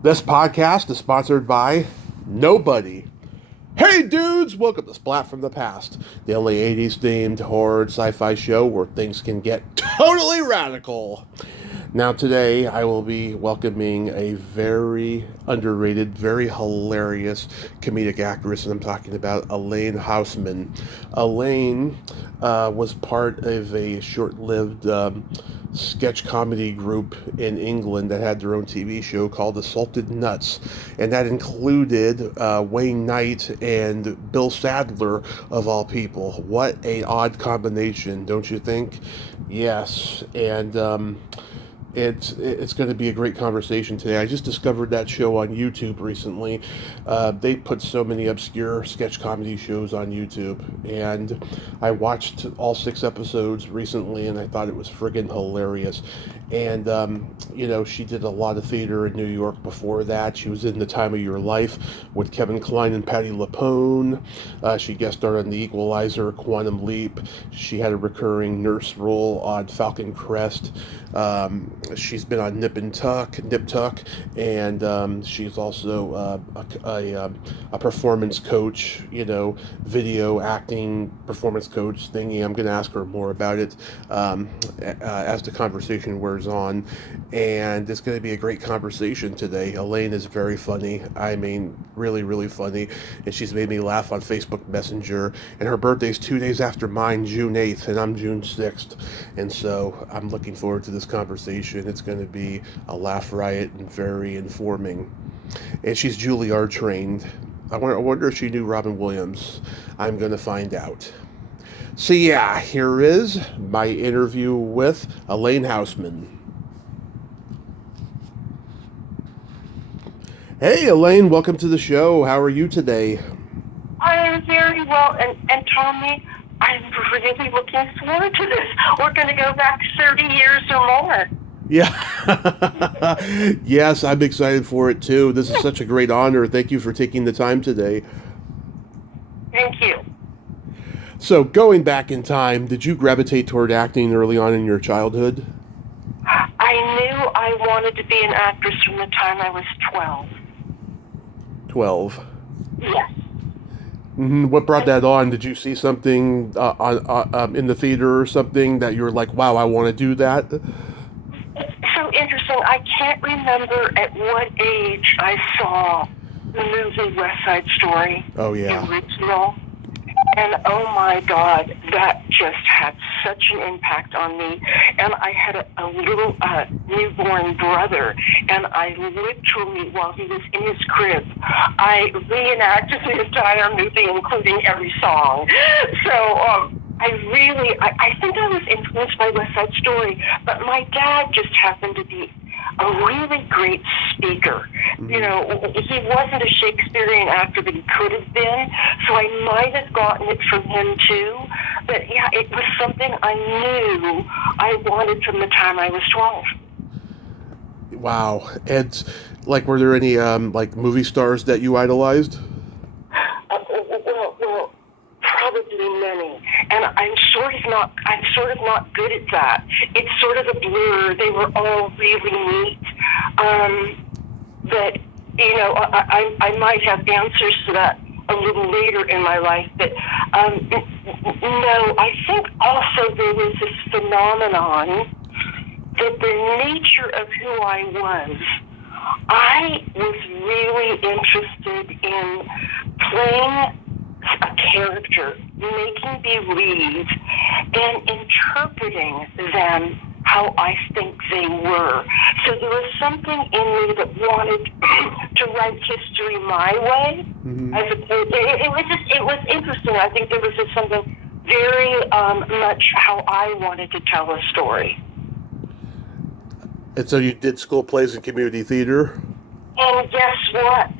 This podcast is sponsored by nobody. Hey dudes, welcome to Splat from the Past, the only 80s themed horror and sci-fi show where things can get totally radical. Now today I will be welcoming a very underrated, very hilarious comedic actress, and I'm talking about Elaine Hausman. Elaine was part of a short-lived sketch comedy group in England that had their own TV show called Assaulted Nuts, and that included Wayne Knight and Bill Sadler, of all people. What an odd combination, don't you think? Yes, and it's going to be a great conversation today. I just discovered that show on YouTube recently. They put so many obscure sketch comedy shows on YouTube, and I watched all 6 episodes recently, and I thought it was friggin' hilarious. And she did a lot of theater in New York before that. She was in The Time of Your Life with Kevin Kline and Patti LuPone. She guest starred on The Equalizer, Quantum Leap. She had a recurring nurse role on Falcon Crest. She's been on Nip Tuck, and she's also a performance coach, video acting performance coach thingy. I'm going to ask her more about it as the conversation wears on, and it's going to be a great conversation today. Elaine is very funny. I mean, really, really funny, and she's made me laugh on Facebook Messenger, and her birthday's 2 days after mine, June 8th, and I'm June 6th, and so I'm looking forward to this conversation. It's going to be a laugh riot and very informing. And she's Juilliard trained. I wonder if she knew Robin Williams. I'm going to find out. So yeah, here is my interview with Elaine Hausman. Hey Elaine, welcome to the show. How are you today? I am very well, and Tommy, I'm really looking forward to this. We're going to go back 30 years or more. Yeah. Yes, I'm excited for it too. This is such a great honor. Thank you for taking the time today. Thank you. So, going back in time, did you gravitate toward acting early on in your childhood? I knew I wanted to be an actress from the time I was 12. 12. Yes. What brought that on? Did you see something in the theater or something that you were like, wow, I want to do that? It's so interesting. I can't remember at what age I saw the movie West Side Story. Oh, yeah. The original. And oh my God, that just had such an impact on me. And I had a little newborn brother, and I literally, while he was in his crib, I reenacted the entire movie, including every song. So I think I was influenced by West Side Story, but my dad just happened to be a really great speaker. Mm-hmm. He wasn't a Shakespearean actor, but he could have been, so I might have gotten it from him too. But yeah, it was something I knew I wanted from the time I was 12. Wow. And, were there any, movie stars that you idolized? Well, probably many, and I'm sort of not good at that. It's sort of a blur. They were all really neat, but I might have answers to that a little later in my life. But no, I think also there was this phenomenon that the nature of who I was really interested in playing a character, making believe, and interpreting them how I think they were. So there was something in me that wanted to write history my way. Mm-hmm. As opposed, it was interesting. I think there was just something very much how I wanted to tell a story. And so you did school plays and community theater? And guess what?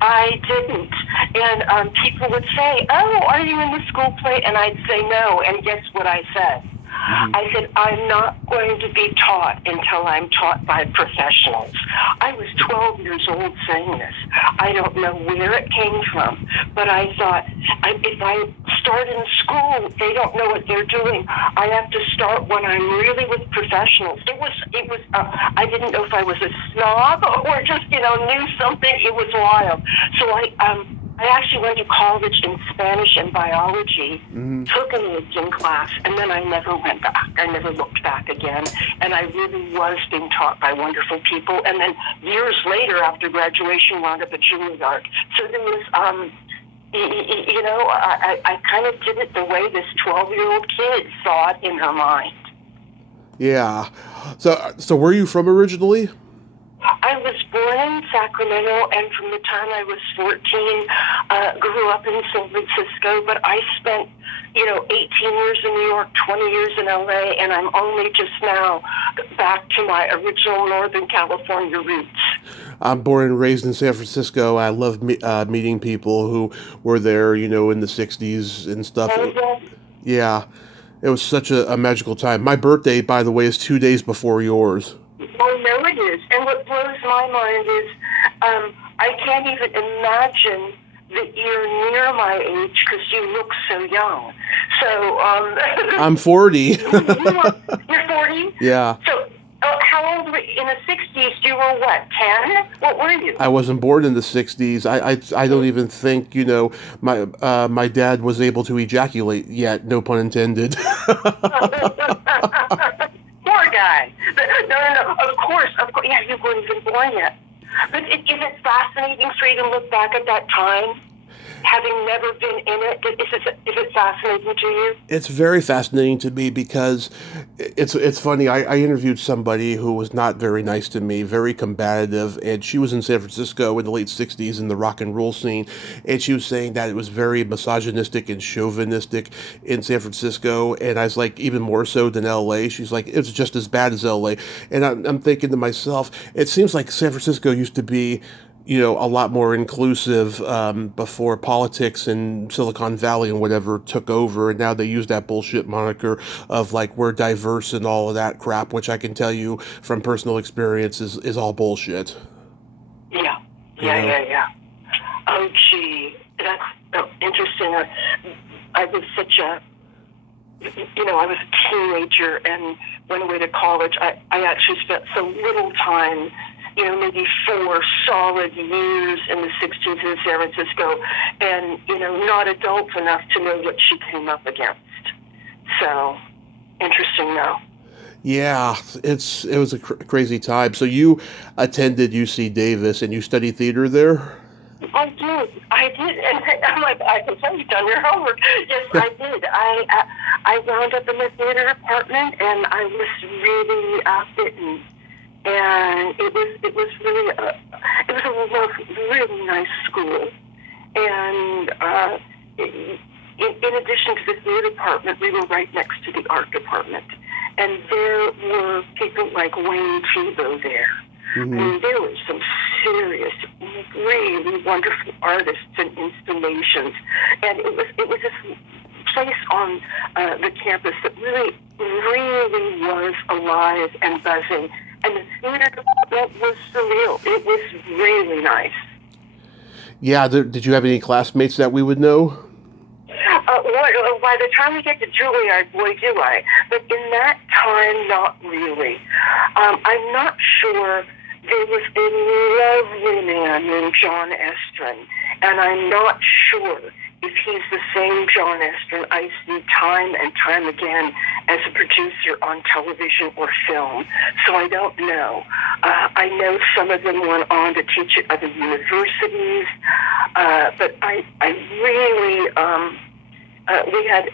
I didn't. And people would say, oh, are you in the school play? And I'd say no. And guess what I said? Mm-hmm. I said, I'm not going to be taught until I'm taught by professionals. I was 12 years old saying this. I don't know where it came from, but I thought, if I start in school, they don't know what they're doing. I have to start when I'm really with professionals. It was. I didn't know if I was a snob or just, knew something. It was wild. So I actually went to college in Spanish and biology, took an English class, and then I never went back. I never looked back again. And I really was being taught by wonderful people. And then years later, after graduation, wound up at Juilliard. So there was, I kind of did it the way this 12-year-old kid saw it in her mind. Yeah. So where are you from originally? I was born in Sacramento, and from the time I was 14, grew up in San Francisco, but I spent, 18 years in New York, 20 years in LA, and I'm only just now back to my original Northern California roots. I'm born and raised in San Francisco. I love meeting people who were there, in the 60s and stuff. Yeah, it was such a magical time. My birthday, by the way, is 2 days before yours. Oh, no, it is. And what blows my mind is I can't even imagine that you're near my age because you look so young. So I'm 40. You're 40? Yeah. So how old were you? In the 60s, you were what, 10? What were you? I wasn't born in the 60s. I don't even think, my dad was able to ejaculate yet, no pun intended. Poor guy. No. Of course. Yeah, you weren't even born yet. But is it fascinating for you to look back at that time, having never been in it? Is it fascinating to you? It's very fascinating to me because it's funny. I interviewed somebody who was not very nice to me, very combative, and she was in San Francisco in the late 60s in the rock and roll scene, and she was saying that it was very misogynistic and chauvinistic in San Francisco, and I was like, even more so than LA. She's like, it's just as bad as LA, and I'm thinking to myself, it seems like San Francisco used to be a lot more inclusive before politics and Silicon Valley and whatever took over, and now they use that bullshit moniker of like we're diverse and all of that crap, which I can tell you from personal experience is all bullshit. Yeah. Oh, gee, that's interesting. I was such a, I was a teenager and went away to college. I actually spent so little time, maybe 4 solid years in the 60s in San Francisco, and, not adult enough to know what she came up against. So, interesting though. Yeah, it was a crazy time. So you attended UC Davis and you studied theater there? I did, and I'm like, I can tell you've done your homework. Yes, I did. I wound up in the theater department, and I was really bitten. And it was really a really nice school. And in addition to the theater department, we were right next to the art department, and there were people like Wayne Thiebaud there. Mm-hmm. I mean, there were some serious, really wonderful artists and installations, and it was this place on the campus that really was alive and buzzing. And the theater department was surreal. It was really nice. Yeah, did you have any classmates that we would know? By the time we get to Juilliard, boy, do I. But in that time, not really. I'm not sure. There was a lovely man named John Estrin, and I'm not sure if he's the same John Estrin I see time and time again as a producer on television or film. So I don't know. I know some of them went on to teach at other universities, but I really we had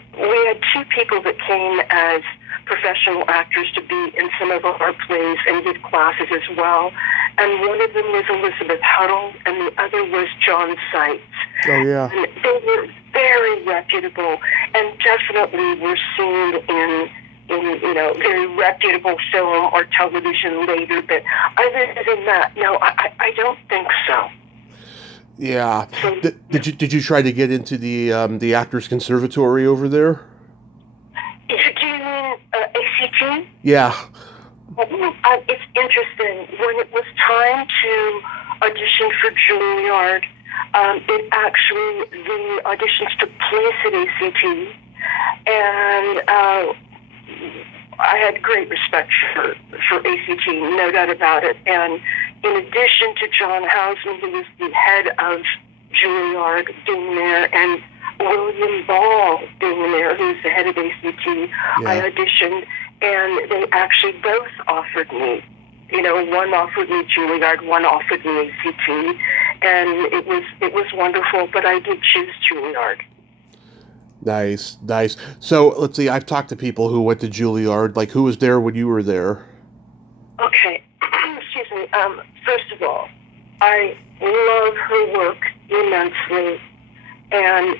2 people that came as professional actors to be in some of our plays and did classes as well. And one of them was Elizabeth Huddle, and the other was John Seitz. Oh, yeah. And they were very reputable, and definitely were seen in very reputable film or television later. But other than that, no, I don't think so. Yeah. Did you try to get into the Actors Conservatory over there? Do you mean ACT? Yeah. It's interesting. When it was time to audition for Juilliard, It actually, the auditions took place at ACT, and I had great respect for ACT, no doubt about it. And in addition to John Hausman, who was the head of Juilliard being there, and William Ball being there, who's the head of ACT, I auditioned, and they actually both offered me. One offered me Juilliard, one offered me ACT, and it was wonderful. But I did choose Juilliard. Nice. So let's see. I've talked to people who went to Juilliard. Like, who was there when you were there? Okay, excuse me. First of all, I love her work immensely, and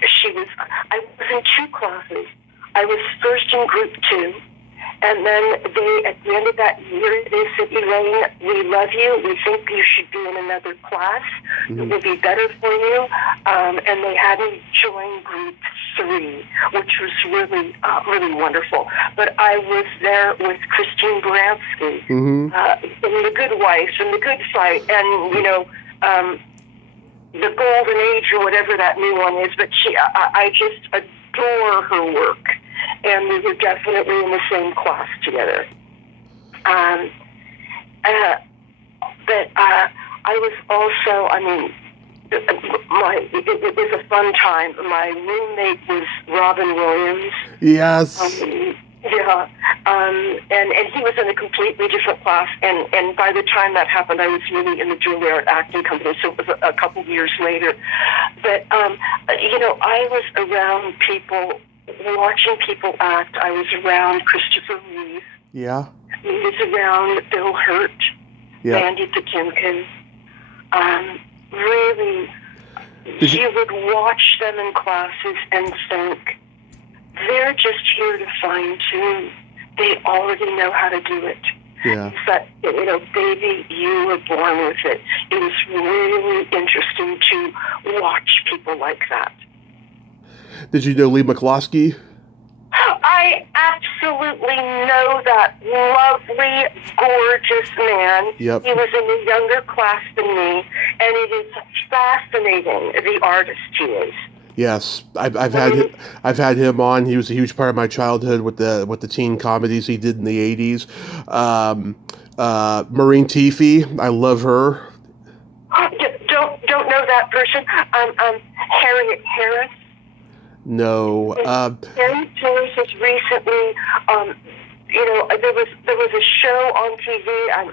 I was in 2 classes. I was first in group 2, and then at the end of that year, they said, Elaine, we love you. We think you should be in another class. Mm-hmm. It will be better for you. And they had me join group 3, which was really, really wonderful. But I was there with Christine Baranski, in The Good Wife and The Good Fight, and, The Golden Age, or whatever that new one is. But I just adore her work. And we were definitely in the same class together. But I was also, it was a fun time. My roommate was Robin Williams. Yes. And he was in a completely different class. And by the time that happened, I was really in the Juilliard acting company. So it was a couple of years later. But, I was around people, watching people act. I was around Christopher Reeve. Yeah. I was around Bill Hurt, Mandy Patinkin. Really, you would watch them in classes and think, they're just here to fine tune. They already know how to do it. Yeah. But, baby, you were born with it. It was really interesting to watch people like that. Did you know Lee McCloskey? I absolutely know that lovely, gorgeous man. Yep. He was in a younger class than me, and it is fascinating, the artist he is. Yes, I've had him on. He was a huge part of my childhood with the teen comedies he did in the 80s. Maureen Teefy, I love her. Don't know that person. Harriet Harris. No. Harriet Harris was recently. There was a show on TV.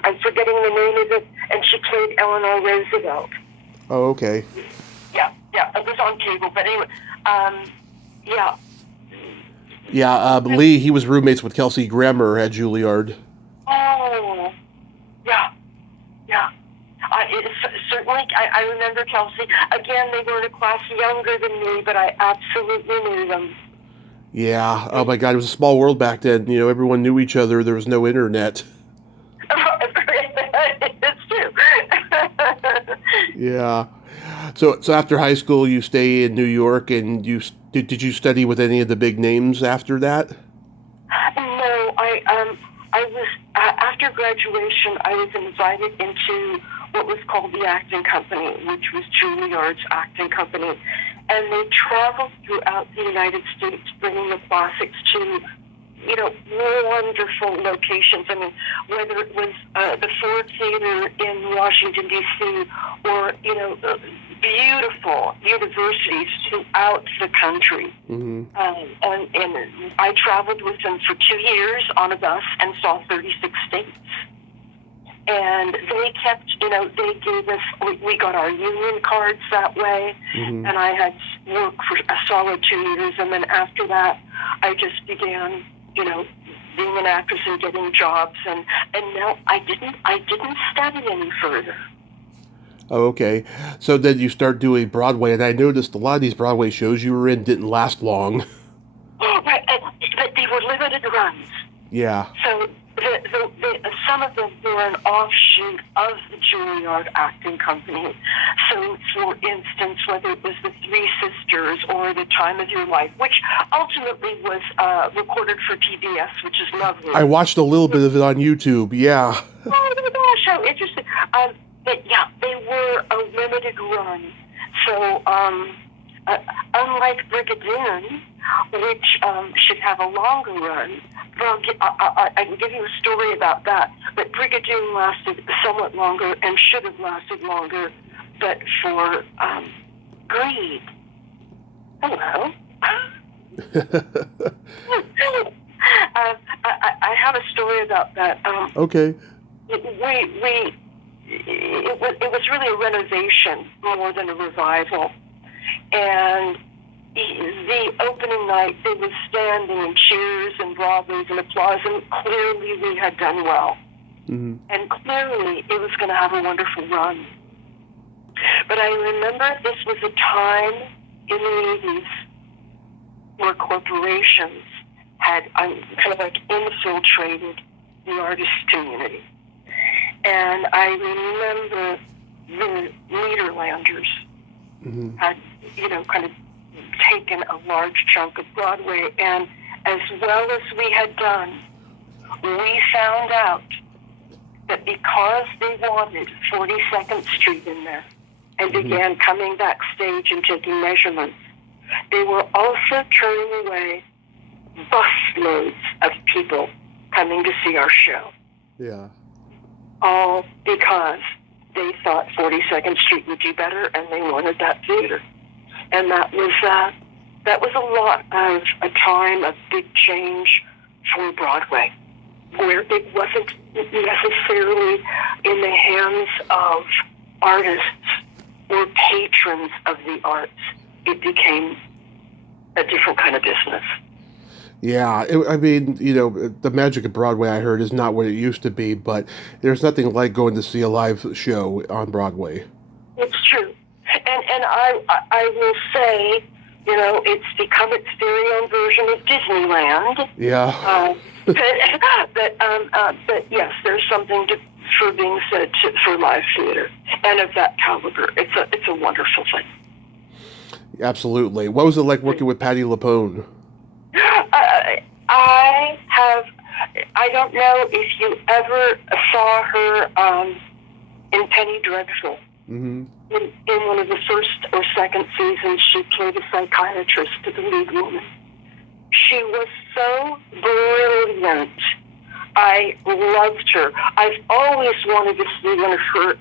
I'm forgetting the name of it, and she played Eleanor Roosevelt. Oh, okay. Yeah, it was on cable, but anyway, yeah. Yeah, Lee, he was roommates with Kelsey Grammer at Juilliard. Oh, yeah. Certainly, I remember Kelsey. Again, they were in a class younger than me, but I absolutely knew them. Yeah. Oh my God, it was a small world back then. Everyone knew each other. There was no internet. It's true. Yeah. So after high school, you stay in New York, and did you study with any of the big names after that? No, I was after graduation. I was invited into what was called the acting company, which was Juilliard's acting company, and they traveled throughout the United States, bringing the classics to wonderful locations. I mean, whether it was the Ford Theater in Washington, D.C., or, beautiful universities throughout the country. Mm-hmm. And I traveled with them for 2 years on a bus and saw 36 states. And they kept, they gave us, we got our union cards that way, mm-hmm. and I had work for a solid 2 years, and then after that, I just began, being an actress and getting jobs, and no, I didn't study any further. Oh, okay. So then you start doing Broadway, and I noticed a lot of these Broadway shows you were in didn't last long. Right, but they were limited runs. Yeah. So some of them were an offshoot of the Juilliard acting company. So, for instance, whether it was The Three Sisters or The Time of Your Life, which ultimately was recorded for PBS, which is lovely. I watched a little bit of it on YouTube, yeah. Oh my gosh, how interesting. But yeah, they were a limited run. so unlike Brigadoon, which should have a longer run, well, I can give you a story about that. But Brigadoon lasted somewhat longer and should have lasted longer, but for greed. Hello. I have a story about that. Okay. It was really a renovation more than a revival. And the opening night, they were standing and cheers and bravos and applause, and clearly we had done well. Mm-hmm. And clearly it was going to have a wonderful run. But I remember this was a time in the 80s where corporations had kind of like infiltrated the artist community. And I remember the Nederlanders Mm-hmm. had, kind of taken a large chunk of Broadway. And as well as we had done, we found out that because they wanted 42nd Street in there and began coming backstage and taking measurements, they were also turning away busloads of people coming to see our show. Yeah. All because they thought 42nd Street would do better, and they wanted that theater. And that was a lot of a time of big change for Broadway, where it wasn't necessarily in the hands of artists or patrons of the arts. It became a different kind of business. Yeah, the magic of Broadway, I heard, is not what it used to be, but there's nothing like going to see a live show on Broadway. It's true. And I will say, it's become its very own version of Disneyland. Yeah. But yes, there's something for being said for live theater, and of that caliber. It's a wonderful thing. Absolutely. What was it like working with Patti LuPone? I don't know if you ever saw her in Penny Dreadful. Mm-hmm. In one of the first or second seasons, she played a psychiatrist to the lead woman. She was so brilliant. I loved her. I've always wanted to see one of her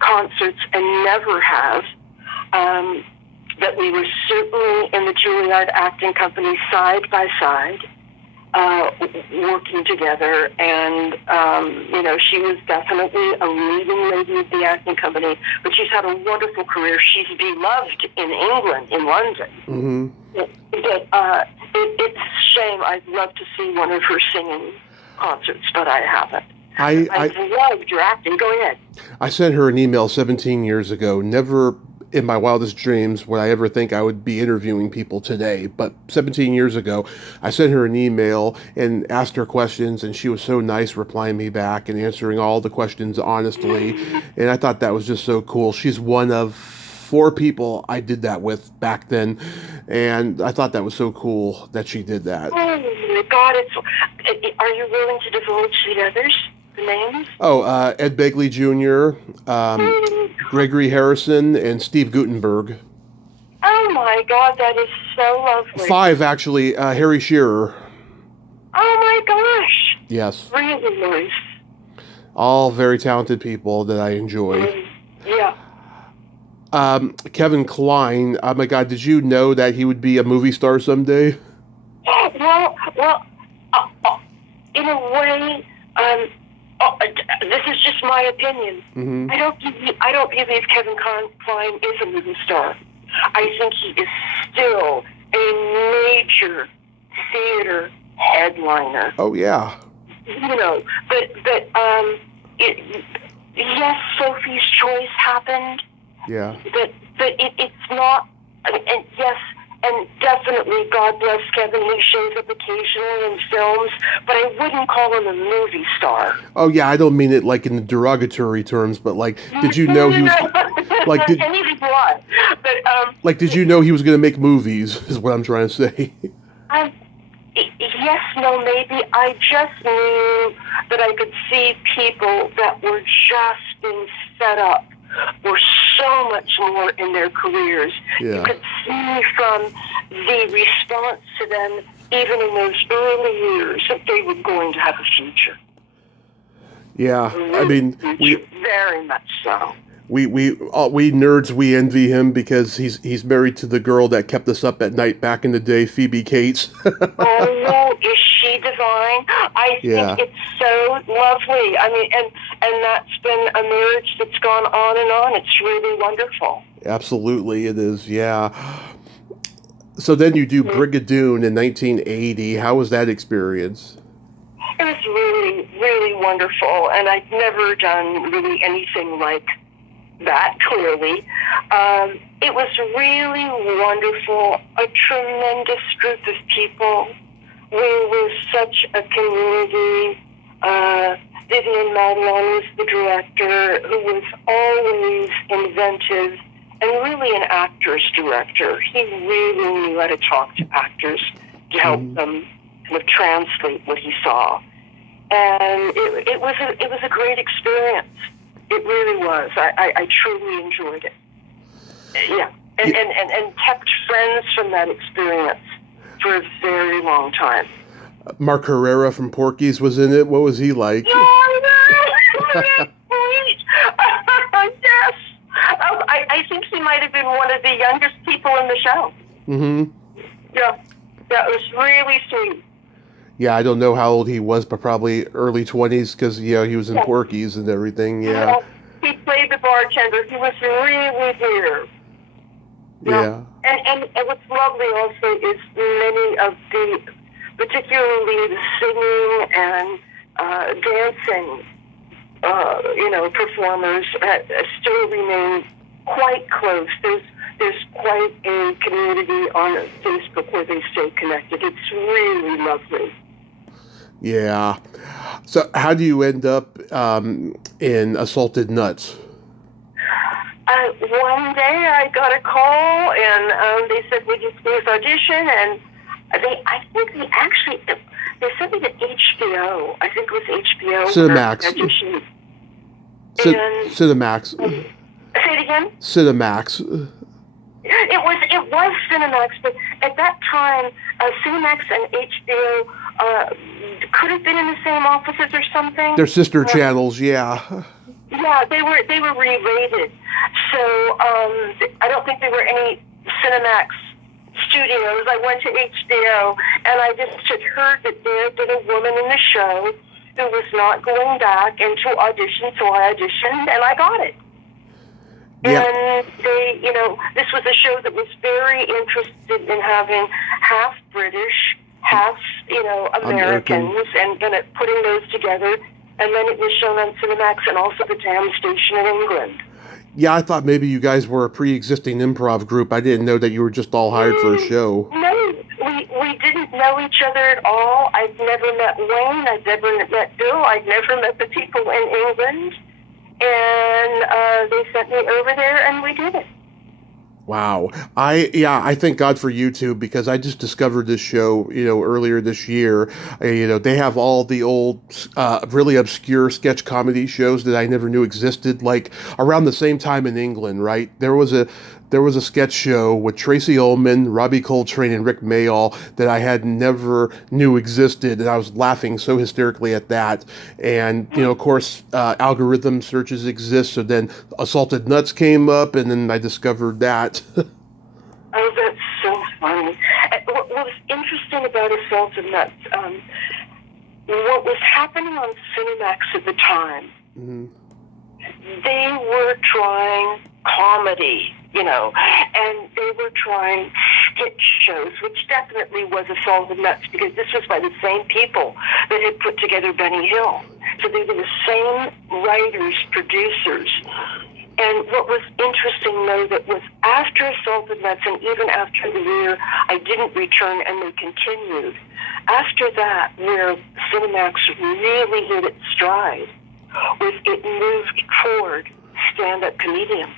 concerts and never have. That we were certainly in the Juilliard Acting Company side by side, working together, and she was definitely a leading lady of the acting company, but she's had a wonderful career. She's beloved in England, in London. Mm-hmm. But it's a shame. I'd love to see one of her singing concerts, but I haven't. I loved your acting. Go ahead. I sent her an email 17 years ago. Never in my wildest dreams would I ever think I would be interviewing people today. But 17 years ago, I sent her an email and asked her questions, and she was so nice replying me back and answering all the questions honestly. And I thought that was just so cool. She's one of 4 people I did that with back then, and I thought that was so cool that she did that. Oh my God! Are you willing to divulge the others? The names? Oh, Ed Begley Jr., Gregory Harrison, and Steve Guttenberg. Oh my God, that is so lovely. 5, actually. Harry Shearer. Oh my gosh. Yes. Really nice. All very talented people that I enjoy. Yeah. Kevin Kline. Oh my God, did you know that he would be a movie star someday? Well, in a way, this is just my opinion. Mm-hmm. I don't believe Kevin Kline is a movie star. I think he is still a major theater headliner. Oh yeah. But yes, Sophie's Choice happened. Yeah. But it's not. And yes. And definitely, God bless Kevin, he shows up occasionally in films, but I wouldn't call him a movie star. Oh yeah, I don't mean it like in derogatory terms, but like, did you know he was like? And neither do I. But did you know he was going to make movies? Is what I'm trying to say. Yes, no, maybe. I just knew that I could see people that were just being set up were so so much more in their careers. Yeah. You could see from the response to them, even in those early years, that they were going to have a future. Yeah, I mean, very much so. We nerds, we envy him because he's married to the girl that kept us up at night back in the day, Phoebe Cates. Oh, is she divine? I think it's so lovely. I mean, and that's been a marriage that's gone on and on. It's really wonderful. Absolutely, it is. Yeah. So then you do Brigadoon in 1980. How was that experience? It was really, really wonderful, and I'd never done really anything like that, clearly. It was really wonderful, a tremendous group of people. We were such a community. Vivian Madelon was the director, who was always inventive and really an actor's director. He really knew how to talk to actors to help them kind of translate what he saw. And it was a great experience. It really was. I truly enjoyed it. Yeah. And kept friends from that experience for a very long time. Mark Herrera from Porky's was in it. What was he like? Oh, no! Sweet! Yes! I think he might have been one of the youngest people in the show. Mm-hmm. Yeah. That was really sweet. Yeah, I don't know how old he was, but probably early 20s because, he was in Porky's and everything, yeah. He played the bartender. He was really dear. Yeah. And what's lovely also is many of the, particularly the singing and dancing, performers still remain quite close. There's quite a community on Facebook where they stay connected. It's really lovely. Yeah. So how do you end up in Assaulted Nuts? One day I got a call and they said, would you please audition? And I think they sent me to HBO. I think it was HBO. Cinemax. Cinemax. Say it again? Cinemax. It was Cinemax, but at that time, Cinemax and HBO could have been in the same offices or something. They're sister channels, yeah. Yeah, they were related. So I don't think there were any Cinemax studios. I went to HBO, and I just had heard that there had been a woman in the show who was not going back into audition, so I auditioned, and I got it. Yeah. And they, this was a show that was very interested in having half British, half, Americans, and putting those together. And then it was shown on Cinemax and also the TAM station in England. Yeah, I thought maybe you guys were a pre-existing improv group. I didn't know that you were just all hired for a show. No, we didn't know each other at all. I'd never met Wayne. I'd never met Bill. I'd never met the people in England. And they sent me over there, and we did it. Wow. I thank God for YouTube because I just discovered this show, earlier this year. They have all the old, really obscure sketch comedy shows that I never knew existed, like around the same time in England, right? There was a sketch show with Tracy Ullman, Robbie Coltrane, and Rick Mayall that I had never knew existed, and I was laughing so hysterically at that. And, of course, algorithm searches exist, so then Assaulted Nuts came up, and then I discovered that. Oh, that's so funny. What was interesting about Assaulted Nuts, what was happening on Cinemax at the time, they were trying comedy, and they were trying sketch shows, which definitely was Assaulted Nuts, because this was by the same people that had put together Benny Hill. So they were the same writers, producers. And what was interesting, though, that was after Assaulted Nuts, and even after the year I didn't return and they continued, after that, where Cinemax really hit its stride, was it moved toward stand-up comedians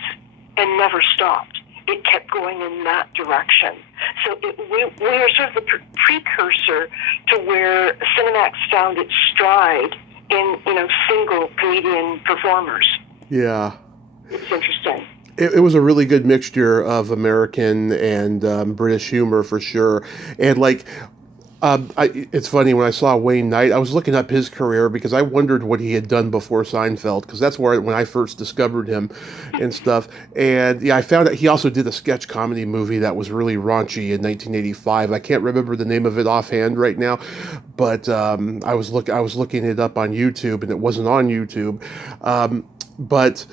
and never stopped. It kept going in that direction. So we were sort of the precursor to where Cinemax found its stride in, single comedian performers. Yeah. It's interesting. It was a really good mixture of American and British humor for sure. And like, it's funny when I saw Wayne Knight, I was looking up his career because I wondered what he had done before Seinfeld, because that's where when I first discovered him and stuff. And yeah, I found out he also did a sketch comedy movie that was really raunchy in 1985. I can't remember the name of it offhand right now, but I was looking it up on YouTube, and it wasn't on YouTube. But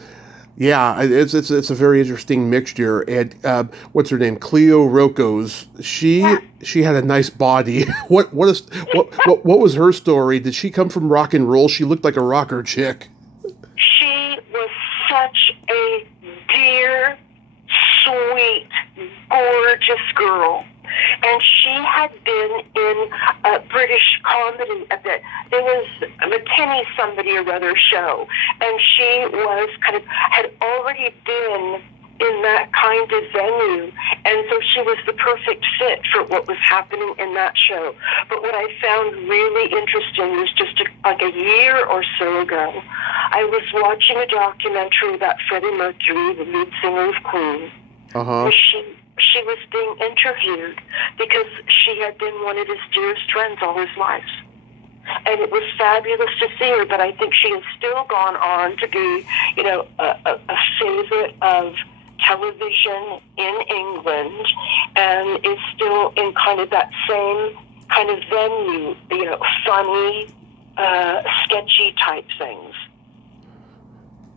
yeah, it's a very interesting mixture. And what's her name? Cleo Rocco's. She had a nice body. What was her story? Did she come from rock and roll? She looked like a rocker chick. She was such a dear, sweet, gorgeous girl. And she had been in British comedy a bit. There was a McKinney somebody or other show, and she was had already been in that kind of venue, and so she was the perfect fit for what was happening in that show. But what I found really interesting was just like a year or so ago, I was watching a documentary about Freddie Mercury, the lead singer of Queen. Uh-huh. She was being interviewed because she had been one of his dearest friends all his life. And it was fabulous to see her, but I think she has still gone on to be, a favorite of television in England, and is still in kind of that same kind of venue, funny, sketchy type things.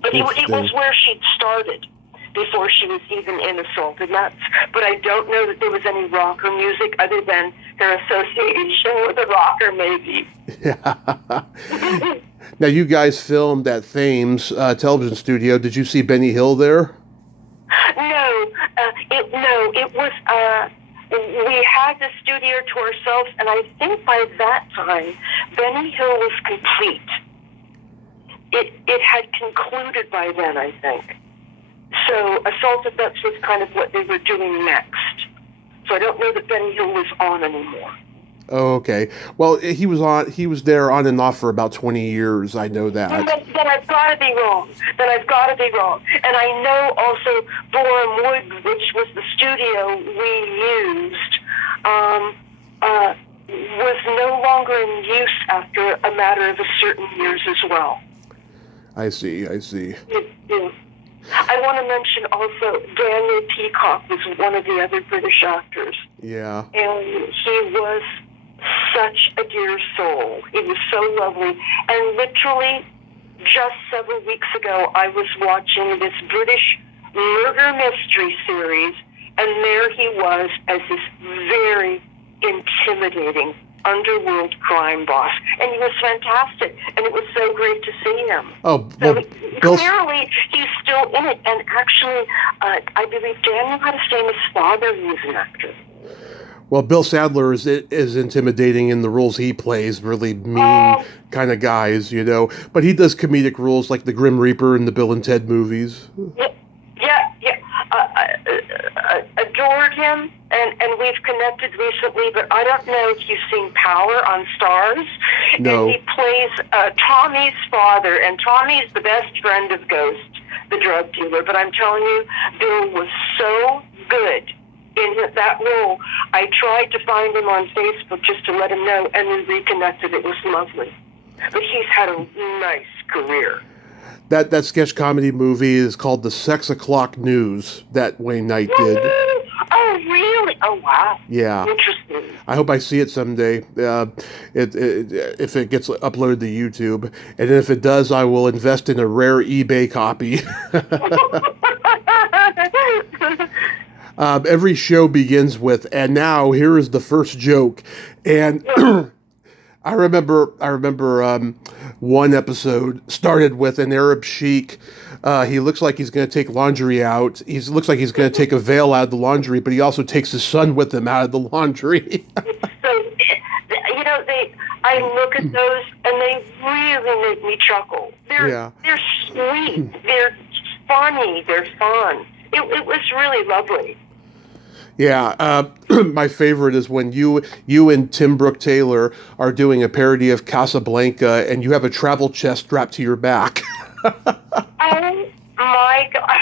But it was where she'd started before she was even in Assaulted Nuts. But I don't know that there was any rocker music other than her association with a rocker, maybe. Yeah. Now, you guys filmed at Thames television studio. Did you see Benny Hill there? No, it was, we had the studio to ourselves, and I think by that time, Benny Hill was complete. It had concluded by then, I think. So Assaulted Nuts was kind of what they were doing next. So I don't know that Benny Hill was on anymore. Oh, okay. Well, he was there on and off for about 20 years. I know that. Then I've got to be wrong. And I know also Boreham Wood, which was the studio we used, was no longer in use after a matter of a certain years as well. I see. Yeah. I want to mention also Daniel Peacock was one of the other British actors. Yeah. And he was such a dear soul. He was so lovely. And literally, just several weeks ago, I was watching this British murder mystery series, and there he was as this very intimidating underworld crime boss, and he was fantastic, and it was so great to see him. Oh, well, clearly he's still in it, and actually, I believe Daniel had a famous father who was an actor. Well, Bill Sadler is intimidating in the roles he plays, really mean kind of guys, but he does comedic roles like the Grim Reaper in the Bill and Ted movies. Yeah. Adored him, and we've connected recently, but I don't know if you've seen Power on Stars. No. And he plays Tommy's father, and Tommy's the best friend of Ghost, the drug dealer. But I'm telling you, Bill was so good in that role. I tried to find him on Facebook just to let him know, and we reconnected. It was lovely. But he's had a nice career. That sketch comedy movie is called The 6 O'Clock News that Wayne Knight did. Oh, really? Oh, wow. Yeah. Interesting. I hope I see it someday. If it gets uploaded to YouTube, and if it does, I will invest in a rare eBay copy. Every show begins with, and now here is the first joke, and I remember one episode started with an Arab sheik. He looks like he's going to take laundry out. He looks like he's going to take a veil out of the laundry, but he also takes his son with him out of the laundry. So, I look at those and they really make me chuckle. They're sweet. They're funny. They're fun. It was really lovely. Yeah, my favorite is when you and Tim Brooke Taylor are doing a parody of Casablanca, and you have a travel chest strapped to your back. Oh my God!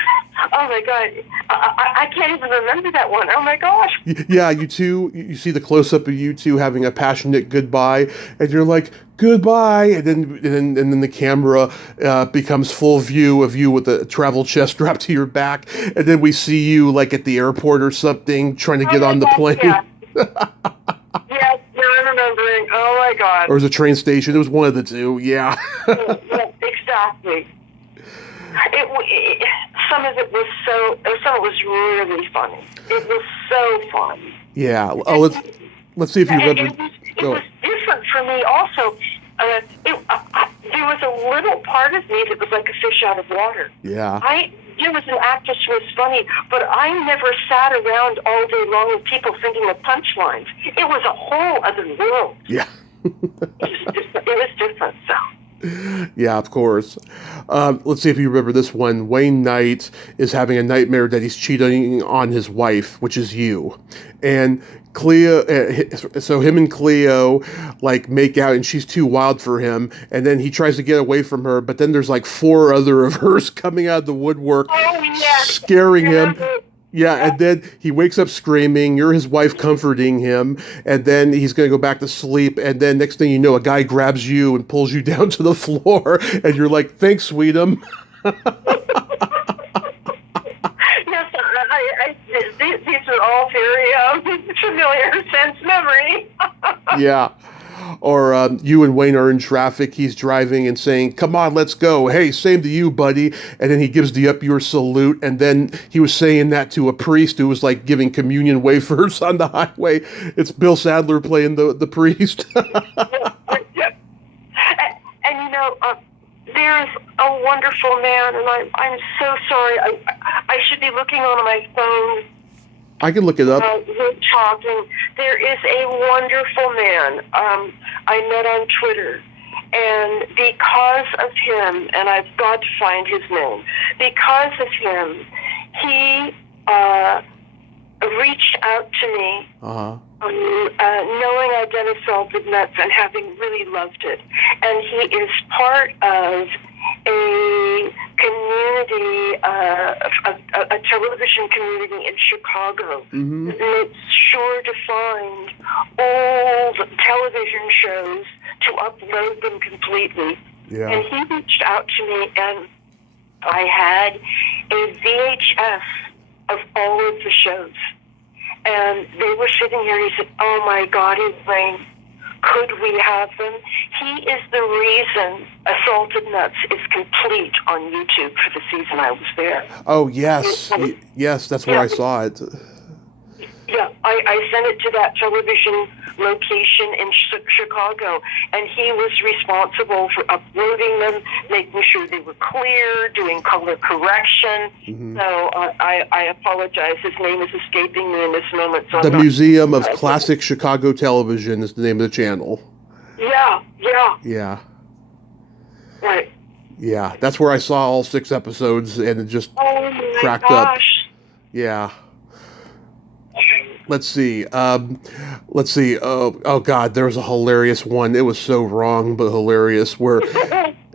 Oh my God, I can't even remember that one. Oh my gosh. Yeah, you two, you see the close up of you two having a passionate goodbye, and you're like, goodbye, and then the camera becomes full view of you with a travel chest strapped to your back, and then we see you like at the airport or something trying to Oh get my on the God, plane. yeah. Yes, now I'm remembering. Oh my God. Or was a train station. It was one of the two. Yeah. Yeah, exactly. Some of it was some of it was really funny. It was so fun. Yeah. Oh, let's see if you remember. It was different for me also. There was a little part of me that was like a fish out of water. Yeah. There was an actress who was funny, but I never sat around all day long with people thinking of punchlines. It was a whole other world. Yeah. It was different, so. Yeah, of course. Let's see if you remember this one. Wayne Knight is having a nightmare that he's cheating on his wife, which is you. And Cleo, so him and Cleo like make out, and she's too wild for him. And then he tries to get away from her, but then there's like 4 other of hers coming out of the woodwork, scaring him. Yeah, and then he wakes up screaming. You're his wife comforting him, and then he's going to go back to sleep. And then next thing you know, a guy grabs you and pulls you down to the floor, and you're like, "Thanks, Sweetum." Yes, these are all very familiar sense memory. Yeah. Or you and Wayne are in traffic. He's driving and saying, "Come on, let's go. Hey, same to you, buddy." And then he gives the up your salute. And then he was saying that to a priest who was like giving communion wafers on the highway. It's Bill Sadler playing the priest. And you know, there's a wonderful man, and I'm so sorry. I should be looking on my phone. I can look it up. We're talking. There is a wonderful man I met on Twitter, and because of him, and I've got to find his name, because of him, he reached out to me, knowing I'd done Assaulted Nuts and having really loved it. And he is part of a community, a television community in Chicago. Mm-hmm. And it's sure to find old television shows to upload them completely. Yeah. And he reached out to me, and I had a VHS of all of the shows. And they were sitting here, and he said, "Oh my God, Elaine, could we have them?" He is the reason Assaulted Nuts is complete on YouTube for the season I was there. Oh, yes. Yes, that's where I saw it. Yeah, I sent it to that television location in Chicago, and he was responsible for uploading them, making sure they were clear, doing color correction. Mm-hmm. So I apologize. His name is escaping me in this moment. So the Museum of Classic Chicago Television is the name of the channel. Yeah. Yeah. Right. Yeah, that's where I saw all 6 episodes, and it just cracked up. Yeah. Let's see. Oh God, there was a hilarious one. It was so wrong, but hilarious, where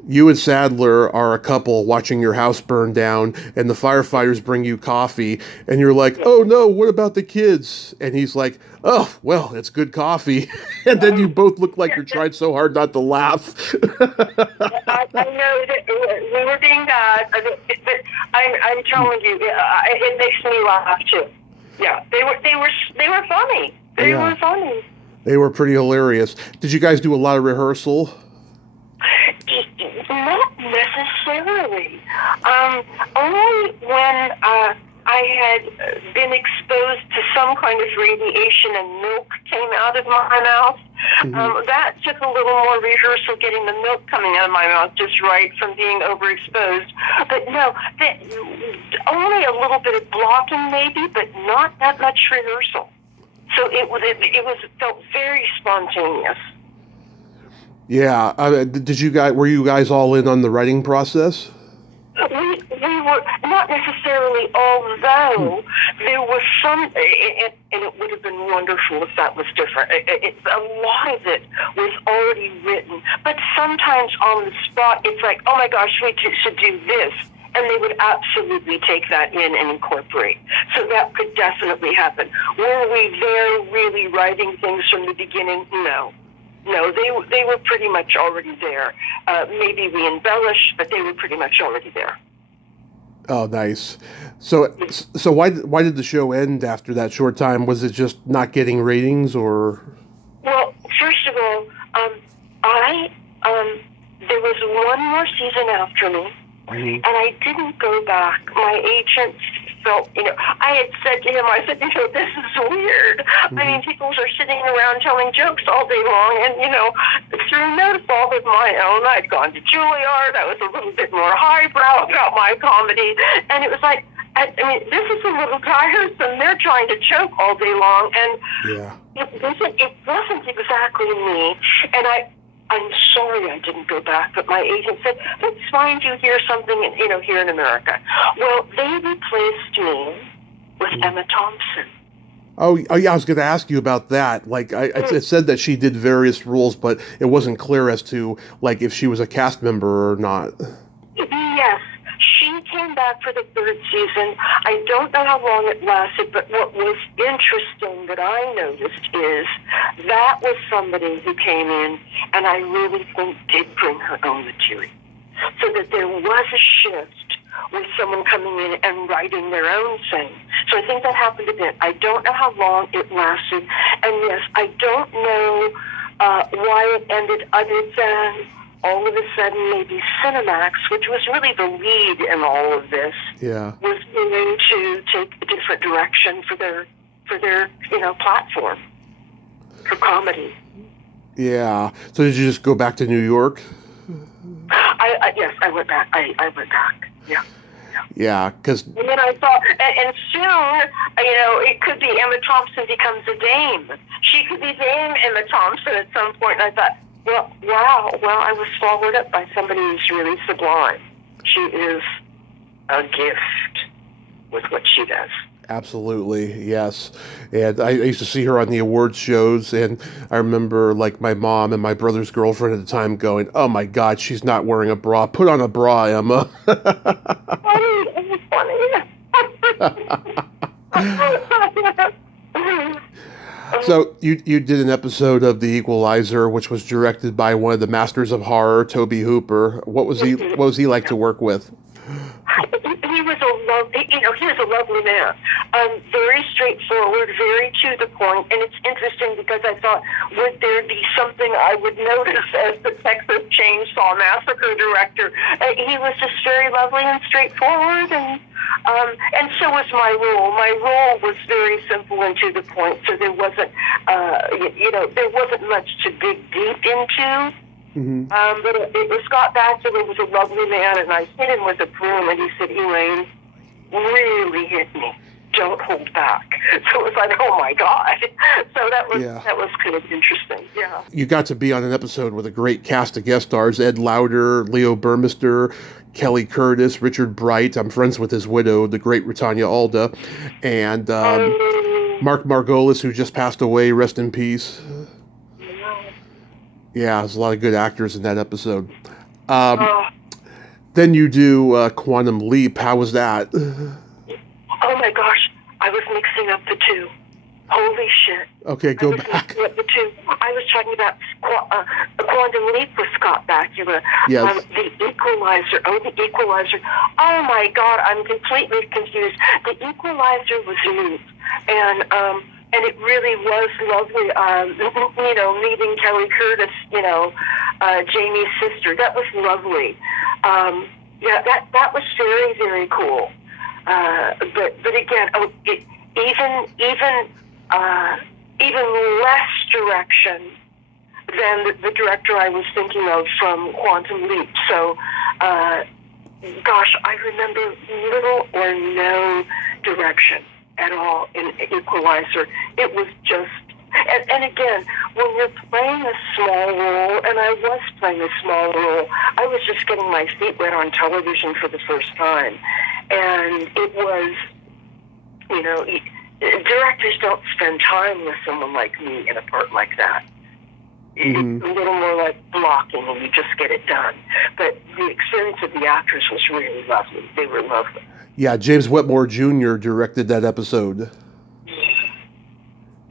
you and Sadler are a couple watching your house burn down, and the firefighters bring you coffee, and you're like, "Oh no, what about the kids?" And he's like, "Oh, well, it's good coffee." And then you both look like you're trying so hard not to laugh. I know that we were being bad, but I'm telling you, it makes me laugh too. Yeah, they were funny. They were funny. They were pretty hilarious. Did you guys do a lot of rehearsal? Not necessarily. Only when I had been exposed to some kind of radiation and milk came out of my mouth. Mm-hmm. That took a little more rehearsal, getting the milk coming out of my mouth just right from being overexposed. But no, only a little bit of blocking maybe, but not that much rehearsal. So it felt very spontaneous. Yeah. Were you guys all in on the writing process? We were not necessarily, although there was some, and it would have been wonderful if that was different. A lot of it was already written, but sometimes on the spot, it's like, "Oh my gosh, we should do this," and they would absolutely take that in and incorporate. So that could definitely happen. Were we there really writing things from the beginning? No. No, they were pretty much already there. Maybe we embellished, but they were pretty much already there. Oh, nice. So why did the show end after that short time? Was it just not getting ratings, or? Well, first of all, there was one more season after me, and I didn't go back. My agent felt, I had said to him, this is weird. I mean, people are sitting around telling jokes all day long, and, through no fault of my own, I'd gone to Juilliard. I was a little bit more highbrow about my comedy, and it was like, this is a little tiresome. They're trying to joke all day long, and it wasn't exactly me. And I'm sorry I didn't go back, but my agent said, let's find you here something, here in America. Well, they replaced me with Emma Thompson. Oh yeah, I was going to ask you about that. Like, it said that she did various roles, but it wasn't clear as to, like, if she was a cast member or not. Yes. She came back for the third season. I don't know how long it lasted, but what was interesting that I noticed is that was somebody who came in and I really think did bring her own material. So that there was a shift with someone coming in and writing their own thing. So I think that happened a bit. I don't know how long it lasted. And yes, I don't know why it ended other than all of a sudden maybe Cinemax, which was really the lead in all of this, was willing to take a different direction for their platform for comedy. Yeah. So did you just go back to New York? Yes, I went back. I went back. Yeah. Yeah, because... And then I thought, and soon, it could be Emma Thompson becomes a dame. She could be Dame Emma Thompson at some point, and I thought, well, wow, I was swallowed up by somebody who's really sublime. She is a gift with what she does. Absolutely, yes. And I used to see her on the awards shows, and I remember, like, my mom and my brother's girlfriend at the time going, oh my God, she's not wearing a bra. Put on a bra, Emma. Funny. So you did an episode of The Equalizer, which was directed by one of the masters of horror, Tobe Hooper. What was he like to work with? He was a lovely man. Very straightforward, very to the point, and it's interesting because I thought, would there be something I would notice as the Texas Chainsaw Massacre director? He was just very lovely and straightforward, and so was my role. My role was very simple and to the point, so there wasn't, there wasn't much to dig deep into. But it was Scott Bakula was a lovely man, and I hit him with a broom, and he said, Elaine, really hit me. Don't hold back. So it was like, oh my God. So that was kind of interesting. Yeah. You got to be on an episode with a great cast of guest stars: Ed Lauder, Leo Burmester, Kelly Curtis, Richard Bright. I'm friends with his widow, the great Retanya Alda, and Mark Margolis, who just passed away. Rest in peace. Yeah, there's a lot of good actors in that episode. Then you do Quantum Leap. How was that? Oh my gosh, I was mixing up the two. Holy shit. Okay, go back. Mixing up the two. I was talking about Quantum Leap with Scott Bakula. Yes. The Equalizer. The Equalizer. Oh my God, I'm completely confused. The Equalizer was neat. And it really was lovely, meeting Kelly Curtis, Jamie's sister. That was lovely. That was very, very cool. But again, even less direction than the director I was thinking of from Quantum Leap. So, gosh, I remember little or no direction at all in Equalizer. It was just, and again, when you're playing a small role, and I was playing a small role, I was just getting my feet wet on television for the first time. And it was, directors don't spend time with someone like me in a part like that. Mm-hmm. It's a little more like blocking, and you just get it done. But the experience of the actors was really lovely. They were lovely. Yeah, James Wetmore Jr. directed that episode.